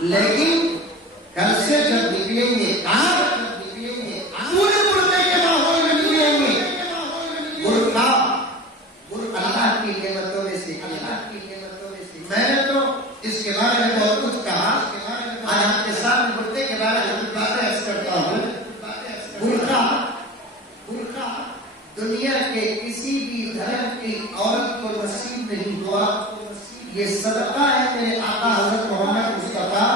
لیکن گھر سے جب نکلیں گے پورے برقعے کے ماحول میں نکلیں گے۔ برقع اللہ کی نعمتوں میں سے میں نے تو اس کے بارے میں بہت کچھ کہا، آج آپ کے ساتھ برقعے کے بارے میں کچھ باتیں عرض کرتا ہوں۔ برقع دنیا کے کسی بھی دھرم کی عورت کو نصیب نہیں ہوا، یہ صدقہ ہے میرے آقا حضرت محمد مصطفیٰ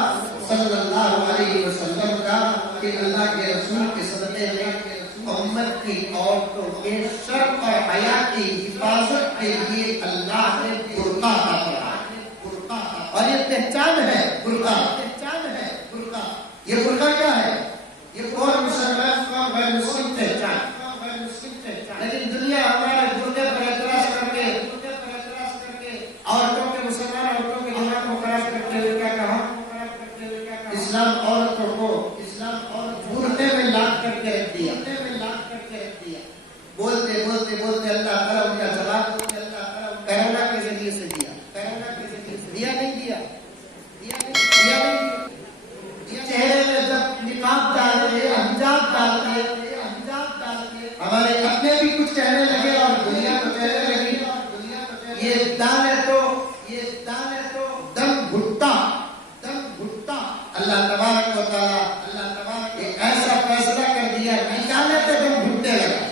صلی اللہ علیہ وسلم کا کہ اللہ کے رسول کے صدقے میں امت کی عورتوں کے شرف اور حیا کی حفاظت کے لیے اللہ نے برقع عطا فرمایا، اور یہ پہچان ہے برقع۔ یہ برقع کیا ہے؟ یہ کون مسلمان کون غیر مسلم پہچان، لیکن دنیا ہمارے برقعے پر اعتراض کر کے عورتوں کے مسلمان عورتوں کے دماغ کو خراب کرتے ہوئے کیا کہا؟ اسلام عورتوں کو برقعے میں لاک کر کے رکھ دیا۔ بولتے بولتے بولتے اللہ تعالیٰ ان کا جواب کرونا کے ذریعے سے دیا نہیں دیا چہرے میں جب نقاب ڈالتے حجاب ڈالتے ہمارے اپنے بھی کچھ کہنے لگے اور دنیا کو کہنے لگی یہ دم ہے تو دم گھٹتا۔ اللہ تبارک و تعالیٰ ایک ایسا فیصلہ کر دیا نکالنے پہ دم گھٹنے لگا۔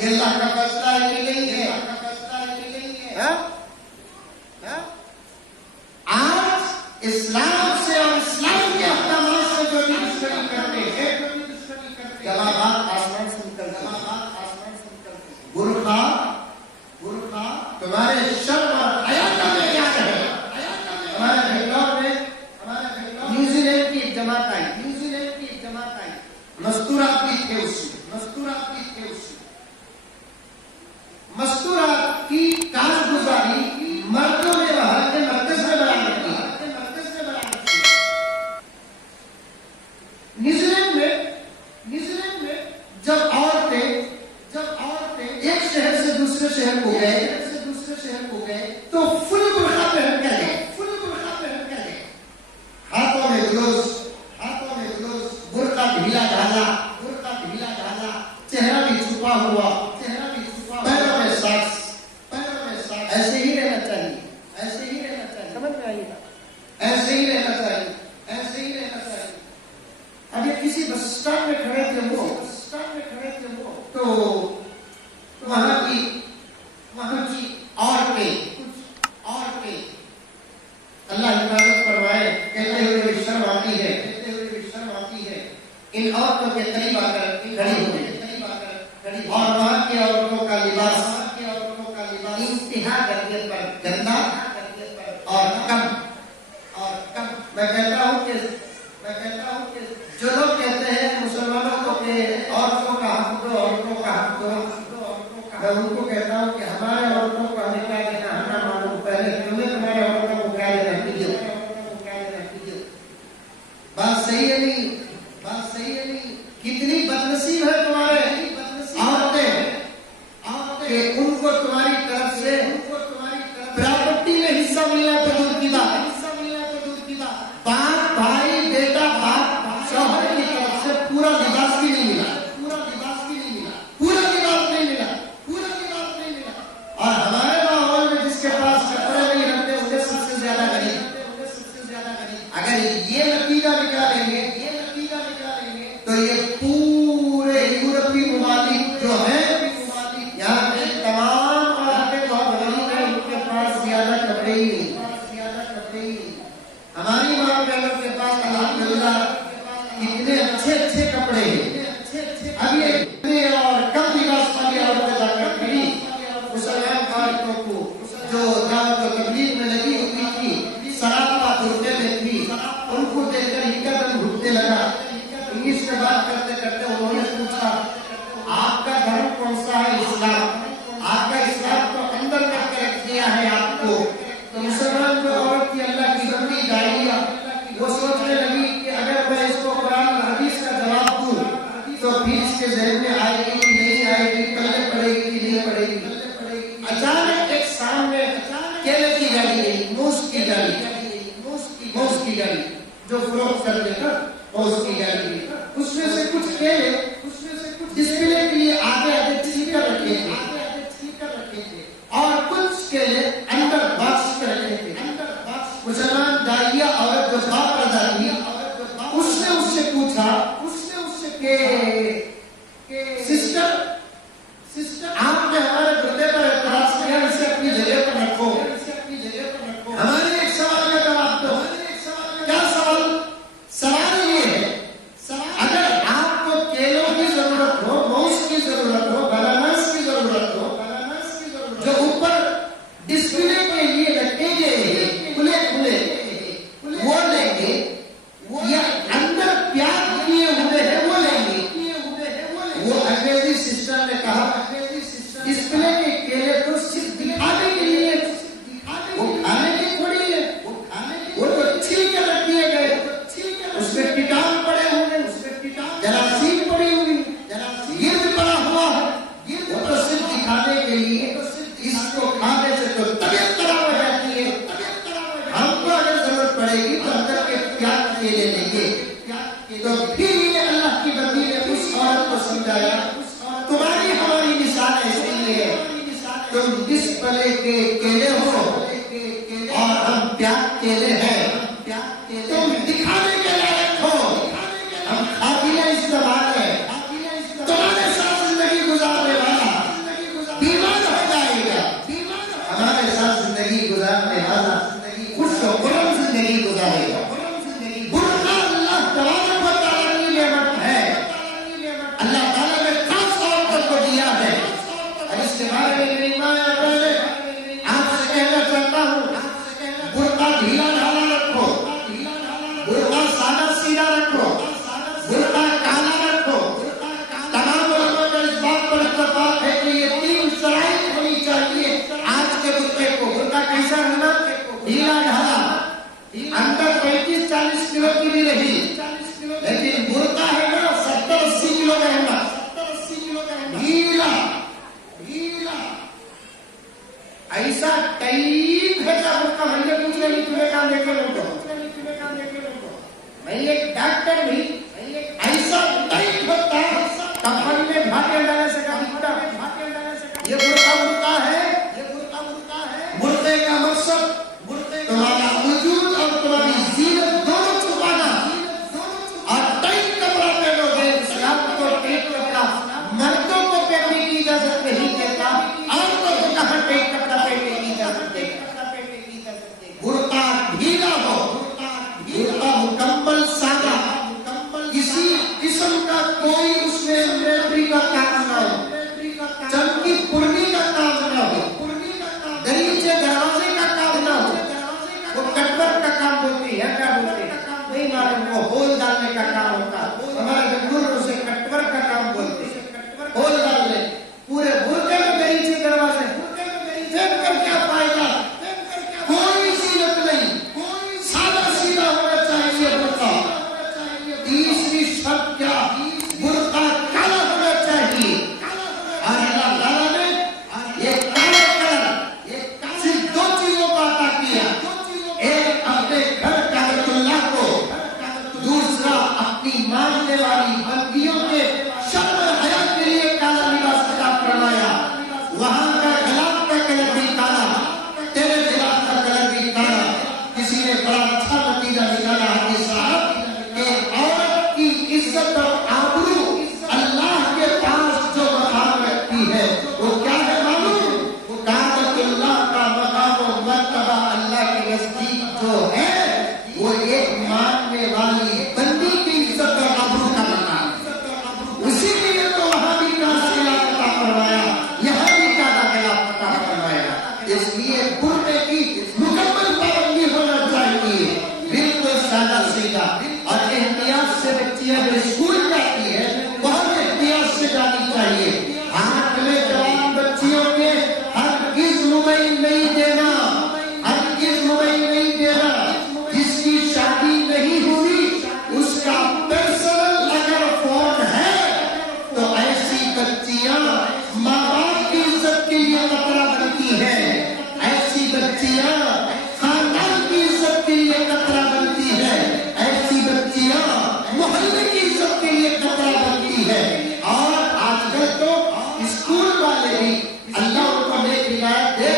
یہ اللہ کا فیصلہ ہے کہ نہیں ہے؟ آج اسلام سے اور اسلام کے احکامات जमात आई, न्यूजीलैंड की एक जमात आई, मस्तूरात भी थे उसमें, मस्तूरात भी थे उसमें। मस्तूरात की कारगुजारी मर्दों ने वहां के मर्कज में बराबर की। न्यूजीलैंड में जब औरतें एक शहर से दूसरे शहर को गए तो फुल बुर्का पहन कर गए, हाथों में ग्लोव्स, बुर्का ढीला ढाला, चेहरा भी छुपा हुआ, पैरों में सॉक्स। ऐसे ही रहना चाहिए, समझ में आइएगा, ऐसे ही रहना चाहिए। अब ये किसी बस स्टैंड में खड़े थे वो, तो वहां की औरतें अल्लाह हिफाजत फरमाए, कहते हुए भी शर्म आती है, इन औरतों के करीब आकर खड़ी हो गई। और वहां की औरतों का लिबास इंतहा दर्जे पर गंदा और कम। मैं कहता हूं कि जो लोग कहते हैं मुसलमानों को कि औरतों का हक दो, मैं उनको कहता हूं कि हमारे औरतों को हमें क्या देना है ना मालूम, पहले तुम्हें तुम्हारे औरतों को क्या देना कीजिए। बात सही है नहीं? कितनी बदनसीब है तुम्हारे औरतें कि उनको तुम्हारी तरफ से प्रॉपर्टी में हिस्सा मिला तो दूर की बात, बाप भाई बेटा बाप शौहर की तरफ से पूरा लिबास भी नहीं मिला। और हमारे माहौल में जिसके पास कपड़े नहीं रहते उन्हें सबसे ज्यादा गरीब। अगर ये नतीजा निकालेंगे तो ये पूरे यूरोपीय ममालिक जो है, यहाँ के तमाम औरतें बहुत गरीब हैं, उनके पास ज्यादा कपड़े ही नहीं। हमारी माँ बहनों के पास अल्हम्दुलिल्लाह कितने अच्छे कपड़े हैं। अब ये और कम लिबास वाली औरतें जाकर खड़ी मुसलमान औरतों को जो दावत और तबलीग में लगी हुई थी, सरापा घुटने में थी, उनको देखकर ही कदम घुटने लगा। इंग्लिश में बात करते उन्होंने पूछा, आपका धर्म कौन सा है? इस्लाम। आपका इस्लाम तो अंदर करके रख दिया है आपको। तो मुसलमान जो औरत की अल्लाह की बंदी दाइया, वो सोचने लगी कि अगर मैं इसको कुरान और हदीस का जवाब दूं तो फिर इसके ज़हन में आएगी कि नहीं आएगी, पहले पड़ेगी कि नहीं पड़ेगी। अचानक एक सामने केले की गाड़ी गई, मूस की गाड़ी जो फरोख्त कर देगा उसकी गाड़ी, उसमें से कुछ केले डिस्प्ले के लिए आगे छीकर रखे थे और कुछ केले अंदर बॉक्स के रखे थे। मुसलमान दाइया औरत जो बाप पर दादी, उसने उससे पूछा कि सिस्टर आपने हमारे गुर्दे पर एतराज किया, इसे अपनी जगह पर रखो। हमारे एक सवाल का जवाब दो। क्या सवाल ये है, अगर आपको केलों की जरूरत हो, माउस की जरूरत हो, बनानास की जरूरत हो, जो ऊपर डिस्प्ले के लिए रखे गए खुले वो लेंगे, या अंदर प्याक किए हुए हैं वो लेंगे। वो अंग्रेजी सिस्टर ने कहा, डिस्प्ले के केले तो सिर्फ दिखाने के लिए, वो खाने की थोड़ी है, वो तो छील के रख दिए गए, उसमें कीटाणु पड़े होंगे, जरासीम पड़ी हुई, गिर्द पड़ा हुआ है, वो तो सिर्फ दिखाने के लिए। इसको खाने से तो तबीयत खराब हो जाती है। हमको अगर जरूरत पड़ेगी तो अंदर के प्याज केले लेंगे। तो फिर ये अल्लाह की बंदी ने उस औरत को समझाया, तुम्हारी हमारी मिसाल ऐसी ही है, तुम डिस्प्ले के केले हो और हम प्याज केले हैं। तुम दिखाने के लायक हो, हम खातिया इस्तेमाल है। तुम्हारे साथ जिंदगी गुजारने वाला बीमार हो जाएगा, हमारे साथ जिंदगी गुजारने वाला खुश हो खुरम जिंदगी गुजारेगा। बुर्का अल्लाह तबारक व तआला تیسری شرط کیا؟ برقع کالا ہونا چاہیے. اور اللہ تعالیٰ نے یہ کالا کلر صرف دو چیزوں کا عطا کیا. ایک اپنے گھر کعبۃ اللہ کو، دوسرا اپنی ماننے والی بندیوں کے شرم و حیا کے لیے کالا لباس عطا فرمایا. وہاں کا غلام کا کلر بھی کالا، تیرے غلام کا کلر بھی کالا. کسی نے بڑا اچھا نتیجہ نکالا ہے صاحب کہ عورت کی عزت اور آبرو اللہ کے پاس جو مقام رکھتی ہے وہ کیا ہے معلوم؟ کعبۃ اللہ کا مقام و مرتبہ اللہ کے نزدیک جو ہے وہ ایک ماننے والی بندی کی عزت اور آبرو کا مقام ہے. اسی لیے تو وہاں بھی کالا خلاف عطا فرمایا، یہاں بھی کالا خلاف عطا فرمایا. اس لیے برقعے کی مکمل پابندی ہونا چاہیے، بالکل سادہ سیدھا. اور احتیاط سے بچیاں جو اسکول جاتی ہے بہت احتیاط سے جانی چاہیے. ہاتھ میں جوان بچیوں کے ہرگز موبائل نہیں دینا، ہرگز موبائل نہیں دینا. جس کی شادی نہیں ہوئی اس کا پرسنل اگر فون ہے تو ایسی بچیاں ماں باپ کی عزت کے لیے خطرہ بنتی ہے. ایسی بچیاں خاندان کی عزت کے لیے خطرہ بنتی ہے. ایسی بچیاں محلے کی عزت کے لیے خطرہ بنتی ہے. اور آج کل تو اسکول والے بھی اللہ ان کو نیک ہدایت دے،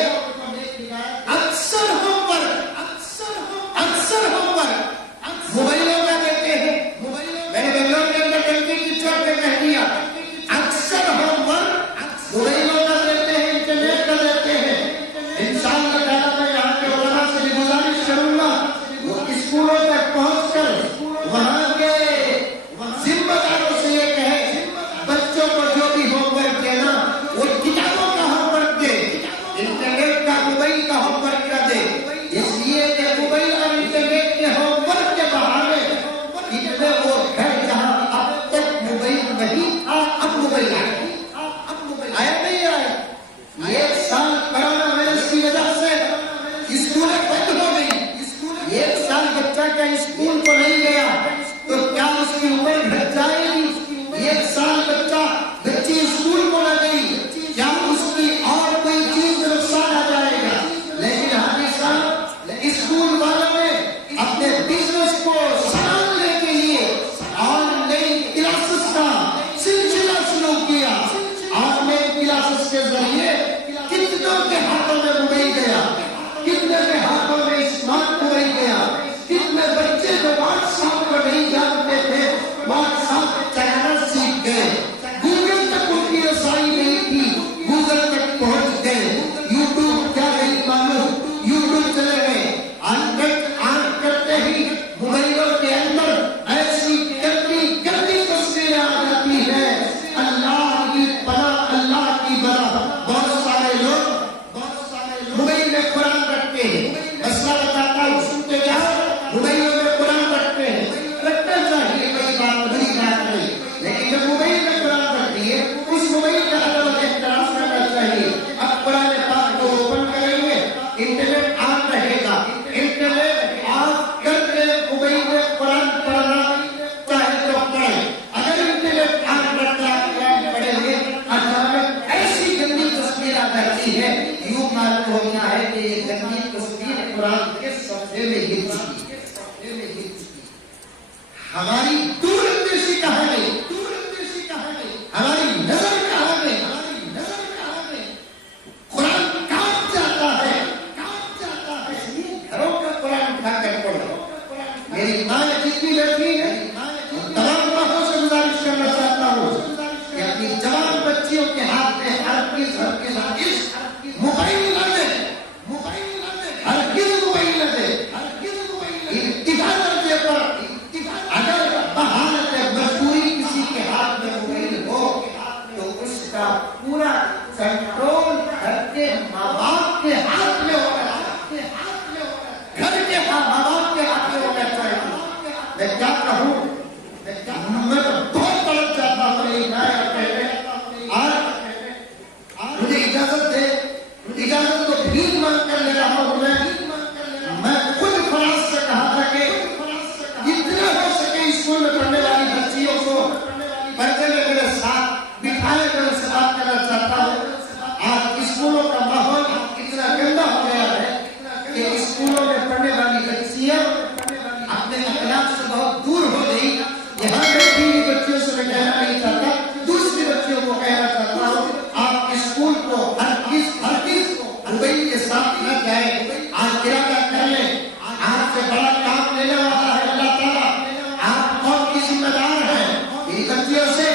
اکثر ہوم ورک موبائلوں میں دیتے ہیں. میں نے بنگلور کے اندر ٹنکی کی چھوٹ پہ کہہ دیا، اکثر ہوم ورک موبائلوں کا دیتے ہیں، انٹرنیٹ کا دیتے ہیں. انشاءاللہ تعالیٰ میں یہاں کے علماء سے بھی گزارش کروں گا وہ اسکولوں تک پہنچ کر وہاں کے ذمہ داروں سے یہ کہے بچوں کو جو بھی ہوم ورک دینا وہ کتابوں کا ہوم ورک دے، انٹرنیٹ کا موبائل کا ہوم ورک نہ دے. اس لیے کہ موبائل اور انٹرنیٹ کے ہوم ورک کے بہانے اتنے وہ گھر جہاں اب تک موبائل نہیں تھا اب موبائل آیا نہیں آیا. ایک سال کرونا وائرس کی وجہ سے اسکولیں بند ہو گئی. ایک سال بچہ کا اسکول کو نہیں گیا تو کیا اس کی عمر گھٹ جائے گی؟ ایک سال بچی اسکول کو نہ گئی کیا اس کی اور کوئی چیز نقصان آ جائے گا؟ لیکن حاجی صاحب اسکول والوں نے اپنے بزنس کو سنبھالنے کے لیے آن لائن کلاسز کا سلسلہ شروع کیا. آن لائن کلاسز کے ذریعے کتنوں کے ہاتھوں میں موبائل گیا، کتنے کے ہاتھوں میں اسمارٹ موبائل گیا. کتنے بچے جو واٹس ایپ کو نہیں جانتے تھے واٹس ایپ چلانا سیکھ گئے. گوگل تک ان کی رسائی نہیں تھی، گوگل تک پہنچ گئے. یوٹیوب کیا نہیں معلوم، یوٹیوب چلے گئے. آن کرتے ہی موبائلوں کے اندر ایسی گندی تصویریں آ جاتی ہیں. اللہ کی پناہ، اللہ کی بلا. بہت سارے لوگ موبائل میں قرآن رکھتے ہیں. مسئلہ بتاتا ہوں سنتے جاؤ. موبائلوں میں قرآن رکھتے ہیں، رکھنا چاہیے، کوئی بات بڑی بات نہیں. لیکن جب موبائل میں قرآن رکھتی ہے اس موبائل کا ادب احترام کرنا چاہیے. اب قرآن پاک کو اوپن کریں گے انٹرنیٹ آن رہے گا. انٹرنیٹ آف کر کے موبائل میں قرآن پڑھنا چاہے تو پڑھیں. اگر انٹرنیٹ آن رکھنا قرآن پڑھیں گے اچانک ایسی گندی تصویر آ جاتی ہے، یوں معلوم ہوتا ہے کہ یہ گندی تصویر قرآن کے صفحے میں ہی چکی. ہماری دور اندیشی کہاں گئی؟ ہماری نظر کہاں گئی؟ قرآن کہاں جاتا ہے؟ اس لیے گھروں کا قرآن اٹھا کر پڑھو. میری ماں جتنی بیٹھی ہے تمام ماں سے گزارش کرنا چاہتا ہوں کہ اپنی جوان بچیوں کے ہاتھ میں ہرگز موبائل نہ دے، ہرگز موبائل نہ دے. انتہا درجے پر اگر بہانت مجبوری मैं उनसे बात करना चाहता हूँ। आज स्कूलों का माहौल इतना गंदा हो गया है कि स्कूलों में पढ़ने वाली बच्चियां अपने अखलाक से बहुत दूर हो गई। यहाँ बैठी हुई बच्चियों से मैं कहना नहीं चाहता, दूसरी बच्चियों को कहना चाहता हूँ, आप स्कूल को हरगिज़ दुबई के साथ न जाए। आज इरादा कर लें, आपसे बड़ा काम लेने वाला है अल्लाह ताला। आप कौन की जिम्मेदार हैं? इन बच्चियों से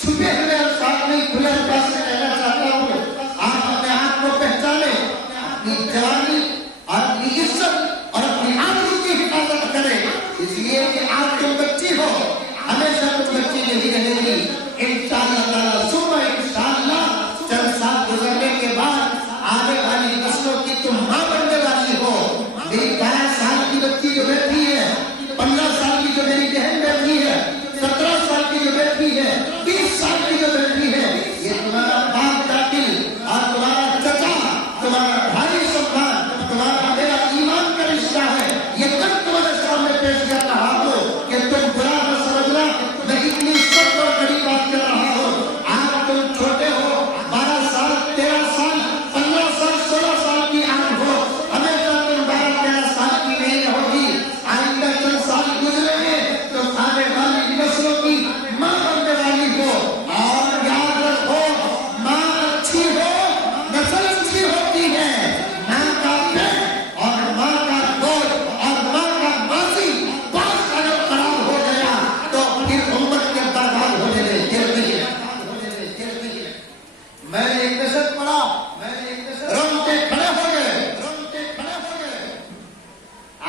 छुपे हुए अल्फाज नहीं, खुले अल्फाज से कहना चाहता हूँ, आप अपने आप को पहचाने, अपनी जवानी और अपनी इज्जत और अपनी आबरू की हिफाजत करें। इसलिए कि आप तुम बच्ची हो, हमेशा तुम बच्ची नहीं रहेगी। इंशाअल्लाह ताला सुबह इंशाअल्लाह चंद साल गुजरने के बाद आने वाली नस्लों की तुम माँ बनने वाली हो। मेरी 12 साल की बच्ची जो बैठी है, 15 साल की जो मेरी बहन बैठी है, 17 साल की जो बैठी है, 20 साल की जो बैठी है, ये तुम्हारा बाप दादी और तुम्हारा चचा, तुम्हारा भाई सम्मान, तुम्हारा मेरा ईमान का रिश्ता है। ये कल तुम्हारे सामने पेश कर रहा हूँ कि तुम बुरा न समझना, मैं इतनी सख्त और कड़ी बात कर रहा हूँ। आज तुम छोटे हो, 12 साल, 13 साल, 15 साल, 16 साल की आयु हो, हमेशा तुम 12-13 साल की नहीं रहोगी। आइंदा चंद साल गुजरेंगे तो आने वाली नस्लों की माँ बनने वाली हो। और याद रखो, माँ अच्छी हो, नस्ल अच्छी होती है। माँ का पेट और माँ का गोद और माँ का मासी पास अगर खराब हो गया तो फिर उम्मत के बर्बाद होने में देर नहीं है। मैंने एक नशत पढ़ा, रोंगटे खड़े हो गए।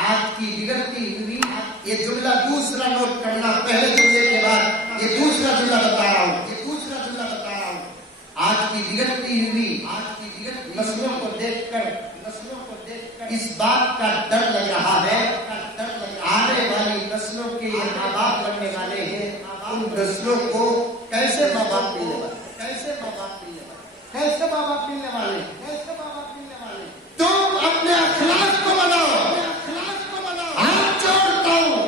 आज की बिगड़ती हुई, ये जुमला दूसरा नोट करना, पहले जुमले के बाद ये दूसरा जुमला बता रहा हूँ। आज की बिगड़ती हुई नस्लों को देखकर इस बात का डर लग रहा है, आने वाली नस्लों के माँ बाप बनने वाले हैं, उन नस्लों को कैसे माँ बाप मिलने वाले, कैसे माँ बाप मिलने वाले। तुम अपने अखलाक को बनाओ। हाथ जोड़ता हूँ,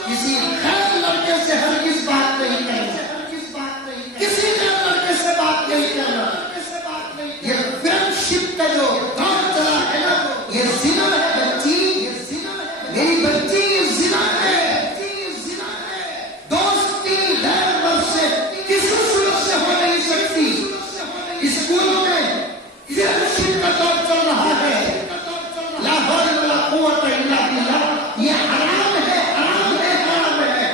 किसी खैर लड़के से हरगिज़ बात नहीं करना, किसी खैर लड़के से बात नहीं करना। ये फ्रेंडशिप का जो दौर चला है ना, ये जिना है बच्ची, मेरी बच्ची, ये जिना है। दोस्ती गैर मर्द से किसी सूरत से हो नहीं सकती। स्कूलों में फ्रेंडशिप का दौर चल रहा है। ला हौल वला कुव्वत इल्ला बिल्लाह। ये हराम है, हराम है, हराम है।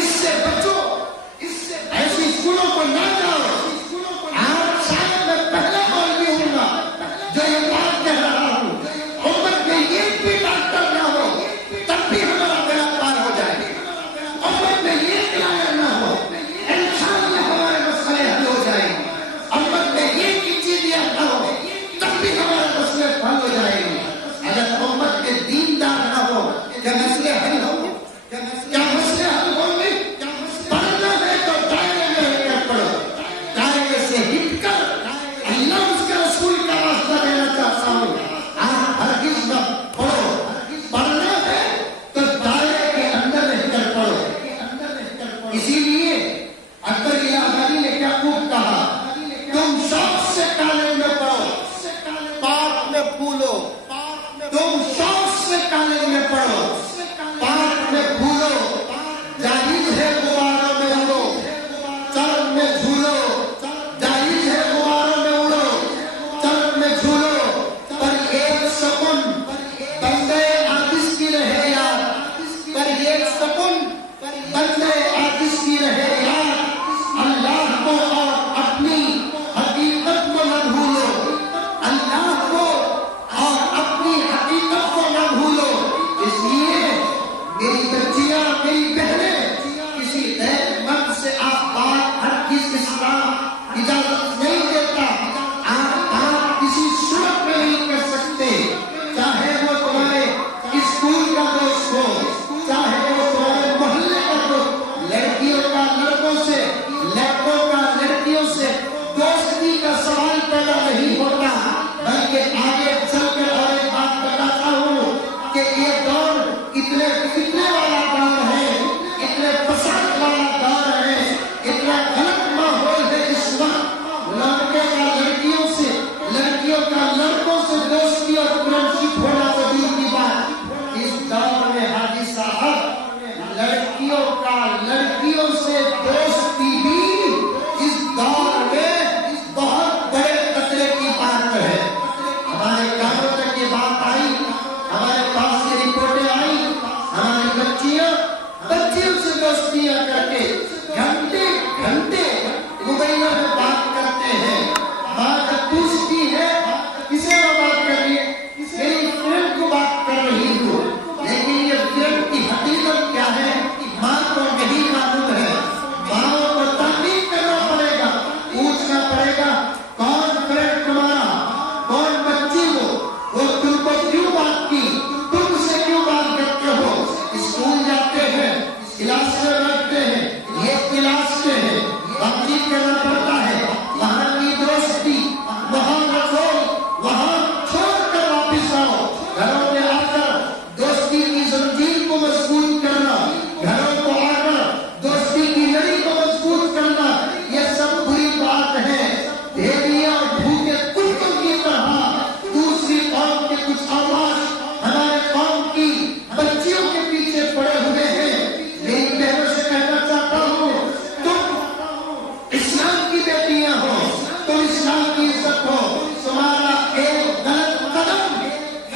इससे बचो, ऐसी स्कूलों को ना जाओ। आज शायद मैं पहला मौलवी हूँगा जो ये बात कह रहा हूँ। उम्मत में एक भी डॉक्टर ना हो तब भी हमारा बेड़ा पार हो जाए। उम्मत में एक लायर ना हो, इंशाअल्लाह हमारे मसले हल हो जाएंगे। उम्मत में एक इंजीनियर ना हो तब भी हमारे मसले हल हो जाएंगे। अगर उम्मत के दीनदार ना हो, क्या मसले हल होंगे? क्या मसले हल होंगे? पढ़ना है तो दायरे में रहकर पढ़ो, दायरे से हिटकर अल्लाह उसके रसूल का रास्ता देना चाहता हूँ। आप हरगिज़ न पढ़ो, पढ़ना है तो दायरे के अंदर रहकर पढ़ो। इसीलिए अकबर इलाहाबादी ने क्या खूब कहा, तुम शौक से कॉलेज में पढ़ो, पार्क में फूलो। तुम शौक से कॉलेज में पढ़ो, पार्क में फूलो। जाहिर है गुब्बारों में उड़ो, चरम में झूलो। जाहिर है गुब्बारों में उड़ो, चरम में झूलो। पर एक सुकून बंदे आजिज़ की रहे यार, पर एक सुकून बंदे आजिज़ की रहे यार। अल्लाह को और अपनी हकीकत को न भूलो, अल्लाह को और अपनी हकीकत को न भूलो। इसलिए मेरी बच्चियां, मेरी बहनें, किसी गैर मर्द से आप बात हरगिज़ इस्लाम इजाजत नहीं देता। आप किसी सूरत में नहीं कर सकते, चाहे वो तुम्हारे स्कूल का दोस्त हो, चाहे वो तुम्हारे मोहल्ले का दोस्त। लड़कियों से दोस्ती भी इस दौर में बहुत बड़े खतरे की बात है। हमारे कानों तक ये बात आई, हमारे पास ये रिपोर्टें आई, हमारी बच्चियों से दोस्तियां करके घंटे घंटे मोबाइलों में बात करते हैं। माँ जब पूछती है किसे वो बात कर रही है, मेरी फ्रेंड को बात कर रही हूँ, लेकिन ये फ्रेंड की हकीकत क्या है माँ को नहीं मालूम है। माँ को ताकीद करना पड़ेगा, पूछना पड़ेगा कौन फ्रेंड तुम्हारा, कौन बच्ची वो तुमको क्यों बात की, तुमसे क्यों बात करते हो। स्कूल जाते हैं, क्लास में बैठते हैं, ये क्लास में है, बातचीत करना पड़ता है, वहाँ की दोस्ती वहाँ रखो, वहाँ छोड़कर वापिस आओ। घरों में आकर दोस्ती की जंजीर को मजबूत करना, घरों को आकर दोस्ती की लड़ी को मजबूत करना, ये सब बुरी बात है। भेड़िया और भूखे कुत्तों की तरह दूसरी कौम के कुछ आवाज हमारे कौम की बच्चियों के पीछे पड़े हुए हैं। मेरी बहनों से कहना चाहता हूँ, तुम इस्लाम की बेटियां हो, तुम इस्लाम की इज्जत हो, तुम्हारा एक गलत कदम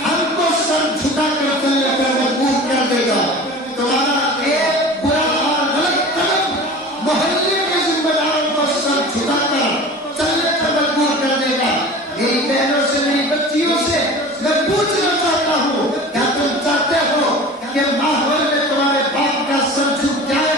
हमको सर झुका कर चलने पर मजबूर कर देगा। तुम्हारा एक बुरा और गलत कदम मोहल्ले के जिम्मेदारों को सर झुका कर चलने पर मजबूर कर देगा। मेरी बहनों से, मेरी बच्चियों से मैं पूछना चाहता हूँ, क्या तुम चाहते हो कि माहौल में तुम्हारे बाप का सर झुक जाए,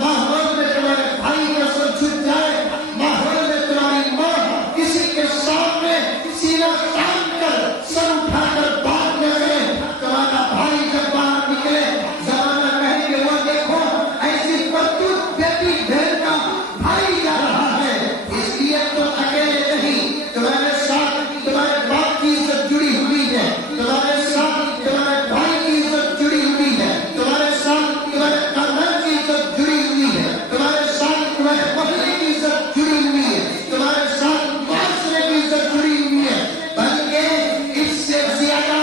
माहौल में तुम्हारे भाई का सर झुक जाए, माहौल में तुम्हारी माँ किसी के सामने सीना तान कर सर उठाकर बात न करे। तुम्हारा भाई जब बाहर निकले जमाना कहे कि वो देखो ऐसी करतूत बेटी बहन का भाई जा रहा है, इसलिए तुम अकेले नहीं, तुम्हारे साथ तुम्हारे बाप की इज्जत जुड़ी हुई है, तुम्हारे साथ तुम्हारे भाई की इज्जत जुड़ी हुई है, तुम्हारे साथ तुम्हारे खानदान की इज्जत जुड़ी हुई है, तुम्हारे साथ तुम्हारे मोहल्ले की इज्जत जुड़ी हुई है, तुम्हारे साथ माशरे की इज्जत जुड़ी हुई है। बल्कि इससे ज्यादा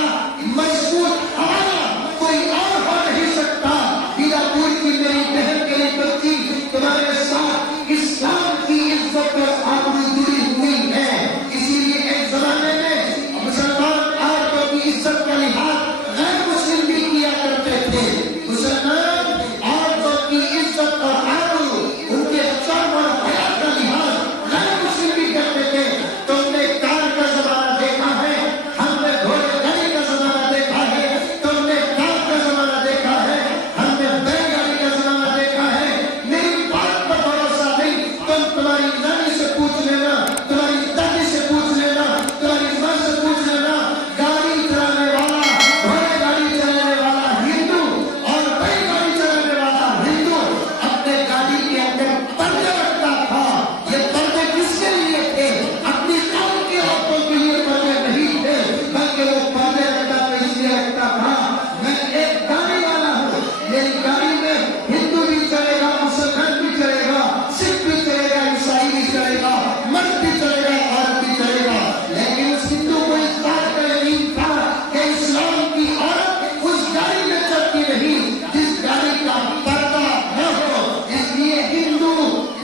मजबूत हमारा कोई और हो नहीं सकता। बीरापुर की मेरी बहन के लिए बच्ची, तुम्हारे साथ इस्लाम की इज्जत और आबरू जुड़ी हुई है। इसीलिए एक जमाने में मुसलमान औरतों की इज्जत का लिहाज गैर मुस्लिम भी किया करते थे। मुसलमान औरतों की इज्जत और आबरू, उनके शर्म और हया का लिहाज गैर मुस्लिम भी करते थे। तुमने कार का जमाना देखा है, हमने घोड़े गाड़ी का जमाना देखा है, तुमने कार का जमाना देखा है, हमने बैलगाड़ी का जमाना देखा है। मेरी बात पर भरोसा नहीं, तुम तुम्हारी नानी से पूछ लेना, तुम्हारी दादी से पूछ लेना, तुम्हारी माँ से पूछ लेना। गाड़ी चलाने वाला, घोड़े गाड़ी चलाने वाला हिंदू और बैलगाड़ी चलाने वाला हिंदू अपने गाड़ी के अंदर पर्दे रखता था। ये पर्दे किसके लिए थे? अपनी कौम की औरतों के लिए पर्दे नहीं थे, बल्कि वो पर्दे रखता था इसलिए रखता था मैं एक गाड़ी वाला हूँ, मेरी गाड़ी में हिंदू भी चलेगा, मुसलमान भी चलेगा, सिख भी चलेगा, ईसाई भी चलेगा, मर्द भी चलेगा, औरत भी चलेगा। लेकिन उस हिंदू को इस बात का यकीन था कि इस्लाम की औरत उस गाड़ी में चलती नहीं जिस गाड़ी का पर्दा न हो। इसलिए हिंदू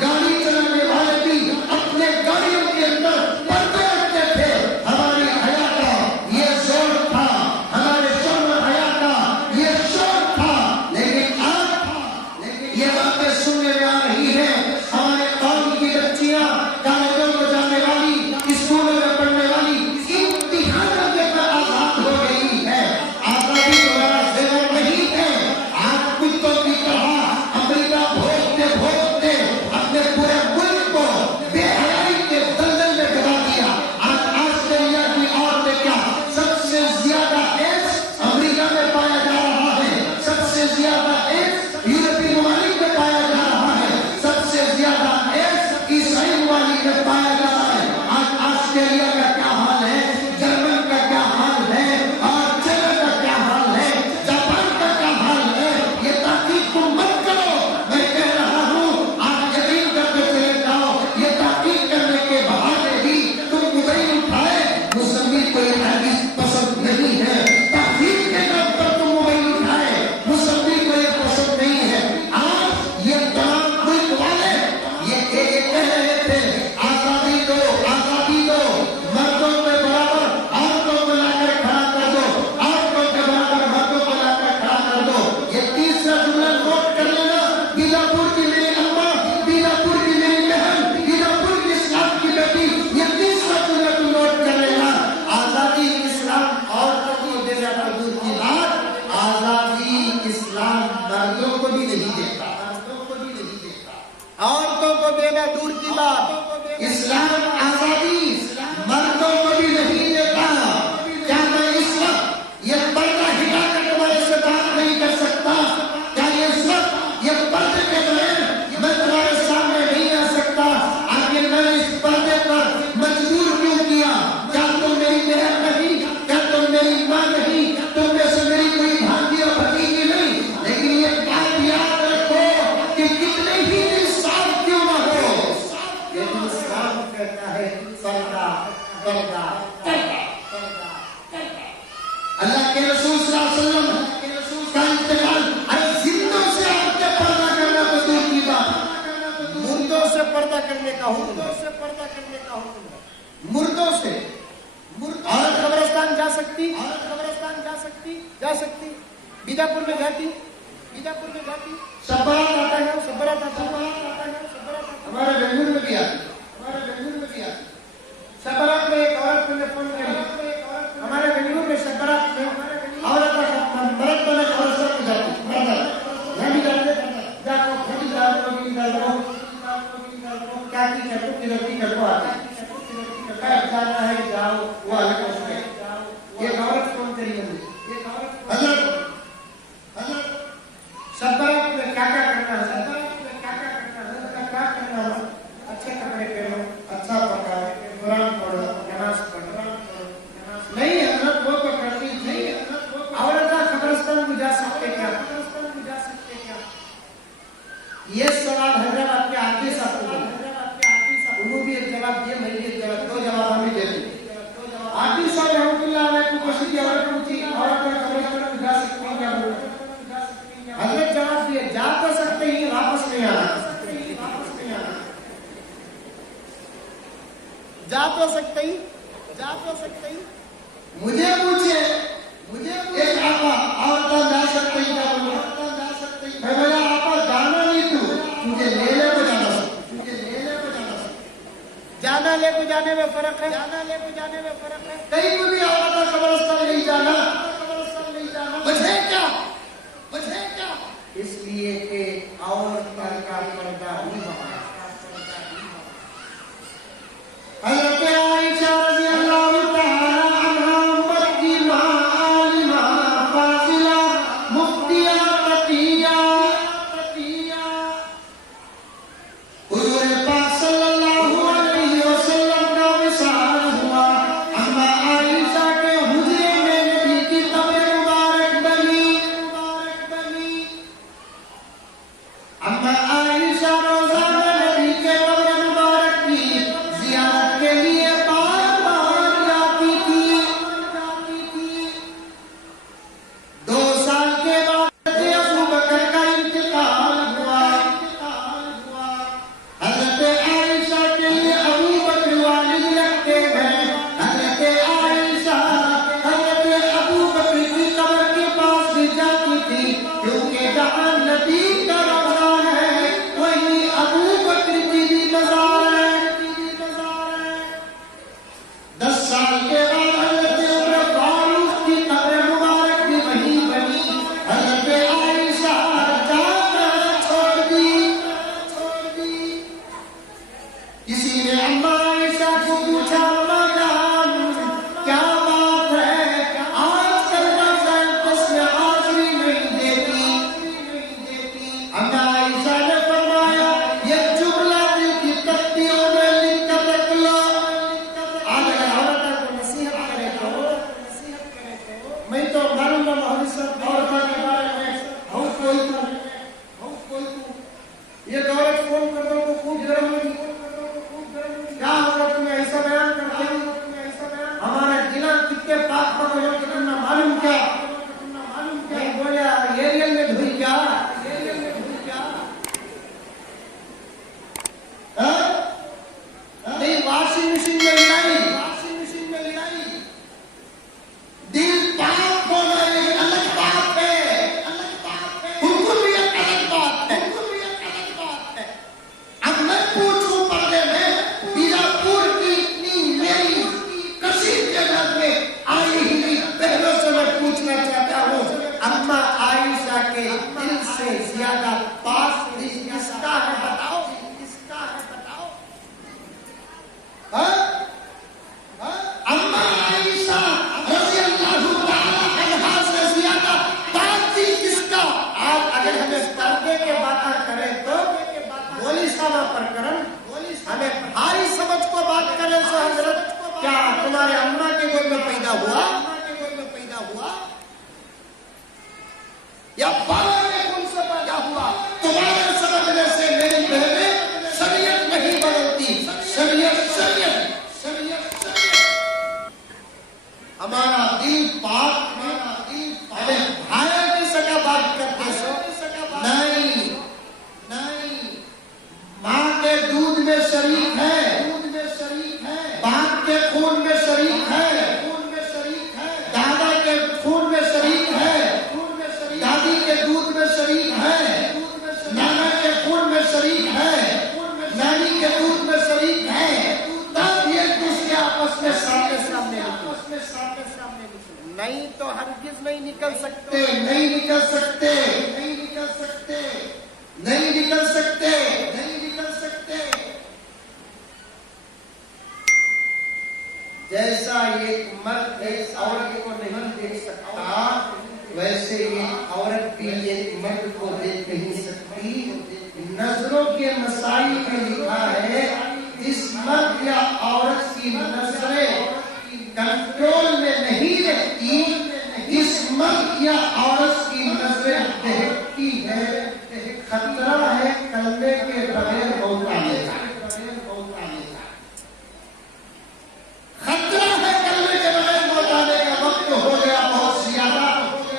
गाड़ी चलाने वाले भी अपने गाड़ियों के अंदर पर्दे रखते थे। हमारी हया का ये जोर था, हमारे शर्म हया का ये शोर था। लेकिन आज ये बातें सुनने में आ रही है, हमारे कौम की बच्चियां कॉलेजों में जाने वाली, स्कूलों में पढ़ने वाली इम्तिहान देकर आजाद हो गई है। आजादी तुम्हारा जेवर नहीं है। आज कुत्तों की तरह अमेरिका भोगते भोगते अपने पूरे मुल्क को बेहयाई के दलदल में डुबा दिया। आज ऑस्ट्रेलिया की औरतें क्या सबसे ज्यादा एड्स अमेरिका में पाया जा रहा है, सबसे ज्यादा एड्स यूरोपीय ममालिक में पाया जा रहा है। عورتوں کو دینا دور کی بات، اسلام آزادی مردوں کو بھی نہیں دیتا۔ کیا میں اس وقت یہ پردہ ہٹا کر تمہارے سے بات نہیں کر سکتا؟ کیا اس وقت یہ پردے کے بغیر میں تمہارے سامنے نہیں آ سکتا؟ آخر میں نے اس پردے پر مجبور کیوں کیا؟ کیا تم میری بہن نہیں؟ کیا تم میری ماں نہیں؟ تم میں سے میری کوئی بھانجی اور بھتیجی نہیں؟ لیکن یہ بات یاد رکھو کہ کتنے ہی انصاف کیوں نہ ہو، لیکن اسلام کہتا ہے پردہ پردہ پردہ۔ اللہ کے رسول صلی اللہ علیہ وسلم کا انتقال، ارے زندوں سے آپ کے پردہ کرنا تو دور کی بات، مردوں سے پردہ کرنے کا حکم ہے، مردوں سے۔ عورت قبرستان جا سکتی، جا سکتی، بیجاپور میں جاتی، سبرات آتا ہے، ہمارے بنگلور میں بھی آتی، سبرات میں ایک عورت نے فون کری، ہمارے بنگلور میں سبرات میں عورت مرد بنے قبرستان میں جاتی، میں بھی جاتے، کیا کی کر کو کدھر کی کر کو آتی، جانا ہے جاؤ، وہ الگ اس میں ایک عورت فون کری ہے، حضرت سبرات میں کیا کرنا ہے، کیا کرنا ہے، اچھے کپڑے پہنو، اچھا پکاؤ، قرآن پڑھو، نماز پڑھو۔ نہیں حضرت وہ تو کرتی تھی، عورتیں قبرستان میں جا سکتے کیا؟ یہ سوال حیدرآباد کے عاطف صاحب کو بولا، انہوں بھی ایک جواب دیا، میں بھی ایک جواب، دو جواب ہمیں دیتے۔ عاطف صاحب رحمۃ اللہ علیہ کو کوشش کی عورت پوچھی، عورتیں قبرستان میں جا سکتی ہیں کیا؟ حضرت جواب دیے، جا تو سکتے ہی، واپس نہیں آنا، جا تو سکتے ہی۔ مجھے پوچھے ایک آقا، عورتیں جا سکتے ہی کیا بولو؟ میں بولا آقا جانا نہیں تو مجھے لے کو جانا سکتے، جانا لے کو جانے میں فرق ہے، کہیں کو بھی عورتیں قبرستان نہیں جانا، وجہ کیا؟ اس لیے کہ عورت کا پردہ ہی بنا۔ حضرت عائشہ رضی اللہ تعالی عنہا مکی ماں عالمہ فاضلہ مفتیہ تقیہ، حضور پاک صلی اللہ علیہ وسلم کا وصال ہوا، اما عائشہ کے حجرے میں نبی کی قبر مبارک بنی، اما عائشہ روزہ میں نبی کے قبر مبارک کی زیارت کے لیے بار بار جاتی تھی۔ 2 سال کے بعد ابو بکر کا انتقال ہوا، حضرت عائشہ کے لیے ابو بکر والد لگتے ہیں، حضرت عائشہ حضرت ابو بکر کی قبر کے پاس بھی جاتی تھی، کیونکہ جہاں نبی کا روزہ ہے وہی ابو بکر کی بھی مزار ہے۔ 10 سال کے بعد حضرت عمر فاروق کی قبر مبارک بھی وہیں بنی، حضرت عائشہ جانا چھوڑ دی۔ کسی نے اما عائشہ کو پوچھا، اما جان کیا بات ہے، آج کل روزہ اقدس میں حاضری نہیں دیتی؟ اما عائشہ نے فرمایا، یہ جملہ دل کی تختیوں میں لکھ کر رکھ لو۔ آج اگر عورتوں کو نصیحت کرے تو میں تو معلوم ہے محمد صاحب عورتوں کے بارے میں یہ عورت فون کر دو تو خوب گرم ہوگی، کیا ہوگا تمہیں ایسا بیان کرتے ہیں، ہمارے دل کتنے پاک پاک ہو کہ تم نہ معلوم کیا، میں بولیا ایریل میں دھوئی کیا، نہیں واشنگ مشین میں لائی، دل پاک ہونا ایک الگ بات ہے، حکم بھی ایک الگ بات ہے۔ اب میں پوچھوں پردے میں بیجاپور نہ پرکرن ہمیں بھاری سمجھ کو بات کرنے سے حضرت کیا تمہارے اماں کے گود میں پیدا ہوا یا بابا کے خون سے پیدا ہوا؟ تمہارے سمجھنے سے میری بہنیں شریعت نہیں بدلتی، شریعت ہمارا دل پاک ہمیں بھائی کی سگا بات کرتے سو نہیں، ماں کے دودھ میں شریک ہے، باپ کے خون میں شریک ہے، دادا کے خون میں شریک ہے، دادی کے دودھ میں شریک ہے، نانا کے خون میں شریک ہے، نانی کے دودھ میں شریک ہے، تب یہ دوسرے آپس میں سامنے نہیں تو ہرگز نہیں نکل سکتے، نہیں نکل جیسا ایک مرد ایک عورت کو نہیں دیکھ سکتا، ویسے ایک عورت بھی ایک مرد کو دیکھ نہیں سکتی۔ نظروں کے مسائل میں لکھا ہے اس مرد یا عورت کی نظریں کنٹرول میں نہیں رہتی، اس مرد یا عورت کی نظریں بہکتی ہے، خطرہ ہے کلمے کے بغیر موت آنے کا، خطرہ ہے کلمے کے بغیر موت آنے کا۔ وقت ہو گیا بہت زیادہ،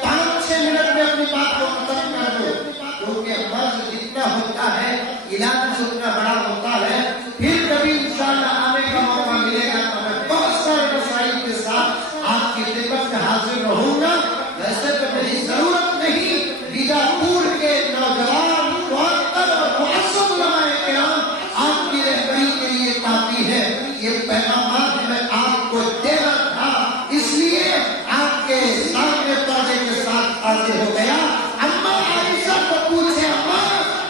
5-6 منٹ میں اپنی بات کو ختم کر دو، کیونکہ مرض جتنا ہوتا ہے علاج بھی اتنا بڑا ہوتا ہے۔ پھر کبھی انشاءاللہ آنے کا موقع ملے گا تو میں بہت سارے مسائل کے ساتھ آپ کی خدمت میں حاضر رہوں گا۔ ویسے تو میری ضرورت نہیں، بیجاپور کے نوجوان معطل اور معصوم علماء کرام آپ کی رہبری کے لیے کافی ہے۔ یہ پیغامات میں آپ کو دینا تھا، اس لیے آپ کے سامنے پردے کے ساتھ حاضر ہو گیا۔ اماں عائشہ کو پوچھے اماں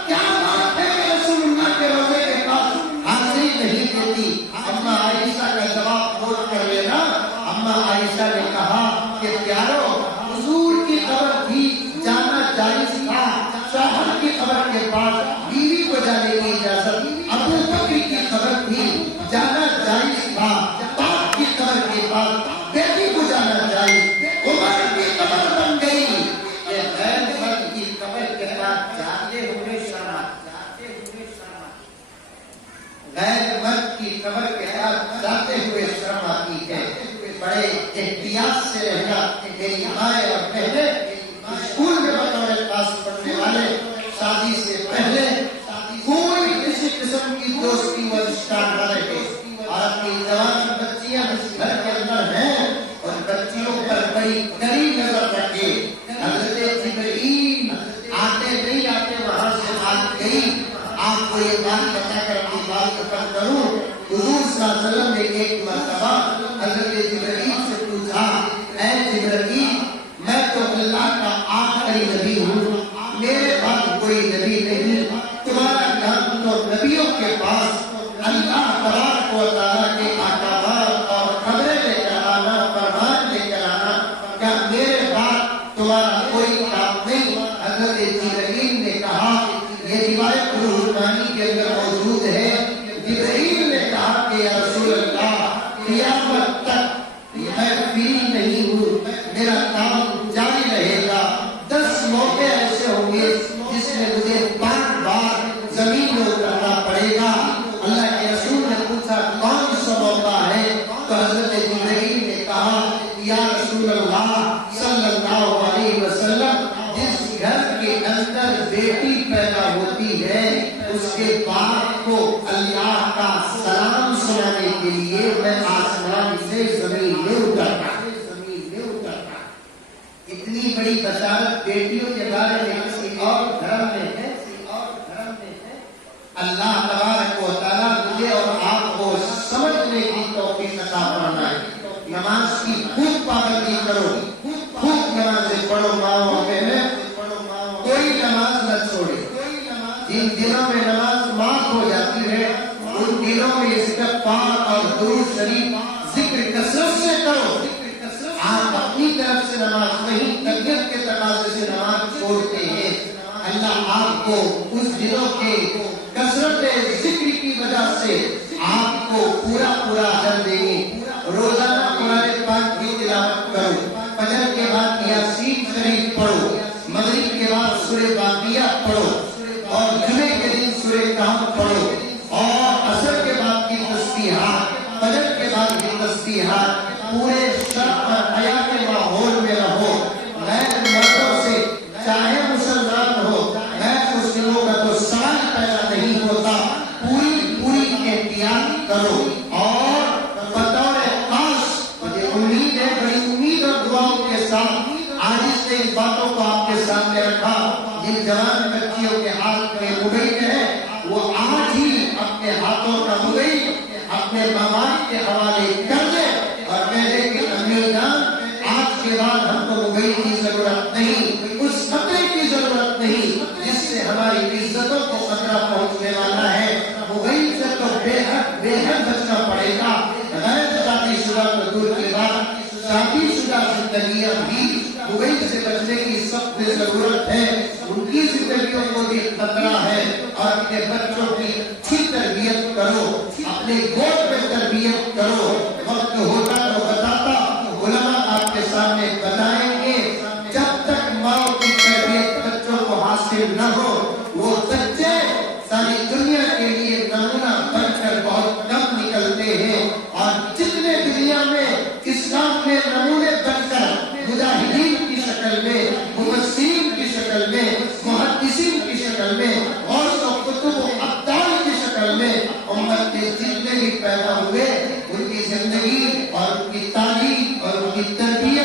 کیا بات ہے کہ رسول اللہ کے روزے کے پاس حاضری نہیں دیتی؟ اماں عائشہ کا جواب نوٹ کر لینا۔ اماں عائشہ نے کہا کہ پیارو، حضور کی قبر بھی جانا جائز تھا، شوہر کی قبر کے پاس بیوی کو جانے کی اجازت، ابو بکر کی قبر بھی جانا جائز تھا، باپ کی قبر کے پاس بیٹی کو جانا جائز، عمر کی قبر بن گئی کہ غیر مرد کی قبر کے پاس جاتے ہوئے شرم، غیر مرد کی قبر کے پاس جاتے ہوئے شرم آتی ہے۔ بڑے احتیاط سے رہنا میری مائیں اور بہنیں، اسکول میں بطور کلاس پڑھنے والے شادی سے پہلے کوئی کسی قسم کی دوستی و رشتہ نہ رہے، اور اپنی جوان بچیاں گھر کے اندر ہیں اور بچیوں پر بڑی کڑی نظر رکھے۔ حضرت جبرائیل آتے نہیں آتے وہاں سے بات گئی۔ آپ کو یہ بات بتا کر اپنی بات ختم کروں، حضور صلی اللہ علیہ وسلم نے ایک مرتبہ حضرت جبرائیل سے پوچھا، اے جبرائیل، میں تو اللہ کا آخری نبی ہوں، میرے بعد کوئی نبی نہیں، تمہارا کام تو نبیوں کے پاس اللہ تبارک و تعالیٰ کے احکامات اور خبریں لے کر آنا، فرمان لے کر آنا، کیا میرے بعد تمہارا کوئی کام نہیں؟ حضرت جبرائیل نے کہا، یہ روایت روح المانی کے اندر موجود ہے، جبرائیل نے کہا کہ یا رسول اللہ، قیامت تک میں فری نہیں ہوں، میرا کام جاری رہے گا۔ 10 موقع ایسے ہوں گے جس میں مجھے 5 بار زمین میں اترنا پڑے گا۔ اللہ کے رسول نے پوچھا کون سا موقع ہے؟ تو حضرت جبرائیل نے کہا، یا رسول اللہ صلی اللہ علیہ وسلم، جس گھر کے اندر بیٹی پیدا ہوتی ہے اس کے باپ کو اللہ کا سلام سنانے کے لیے میں آسمان سے زمین میں اترتا۔ اتنی بڑی بشارت بیٹیوں کے بارے میں کسی اور دھرم میں ہے؟ اللہ تبارک و تعالیٰ مجھے اور آپ کو سمجھنے کی توفیق عطا فرمائے۔ نماز کی خوب پابندی کرو، خوب نمازیں پڑھو ماؤں اور بہنیں، کوئی نماز نہ چھوڑے۔ جن دنوں میں نماز معاف ہو جاتی ہے ان دنوں میں استغفار اور درود شریف ذکر کثرت سے کرو۔ آپ اپنی طرف سے نماز نہیں، طبیعت کے تقاضے سے نماز چھوڑتے ہیں۔ اللہ آپ کو اس دنوں کے कसरत जिक्र की वजह से आपको पूरा पूरा अजर देंगे। रोजाना कुरान पाक की तिलावत करो, फजर के बाद यासीन शरीफ पढ़ो, मगरिब के बाद सूरह वाक़िया पढ़ो और जुमे के दिन सूरह कहफ पढ़ो और असर के बाद की तस्बीहात, फजर के बाद की तस्बीहात, पूरे शर्फ और हया के माहौल में रहो। गैर मर्दों से चाहे मुसलमान हो, गैर मुस्लिमों का तो सवाल पैदा नहीं होता। पूरी पूरी एहतियात करो और बतौर खास मुझे उम्मीद है, बड़ी उम्मीद और दुआओं के साथ आज से इन बातों को आपके सामने रखा। जिन जवान बच्चियों के हाथ में मोबाइल है वो आज ही अपने हाथों का मोबाइल अपने माँ बाप के हवाले कर दे और कह दे कि अम्मी जान आज के बाद हमको मोबाइल की जरूरत नहीं, उस खतरे की जरूरत नहीं जिससे हमारी इज्जतों को खतरा पहुंचने वाला है। मोबाइल से तो बेहद बेहद बचना पड़ेगा। गैर शादीशुदा तो दूर की बात, शादीशुदा जिंदगियां भी मोबाइल से बचने की सख्त जरूरत है। उनकी जिंदगियों को भी खतरा है और अपने बच्चों की अच्छी तरबियत करो, अपने गोद में तरबियत करो। वक्त होता तो बताता, उलमा आपके सामने बताएंगे। जब तक माँ की तरबियत बच्चों को हासिल न हो, वो बच्चे सारी दुनिया के लिए नमूना बनकर बहुत कम निकलते हैं। और जितने दुनिया में इस्लाम में नमूने बनकर मुजाहिदीन की शक्ल में, मुफस्सिरीन की शक्ल में, मुहद्दिसीन की शक्ल में और कुतुब अब्दाल की शक्ल में उम्मत के जितने भी पैदा हुए उनकी जिंदगी और उनकी तालीम और उनकी तरबियत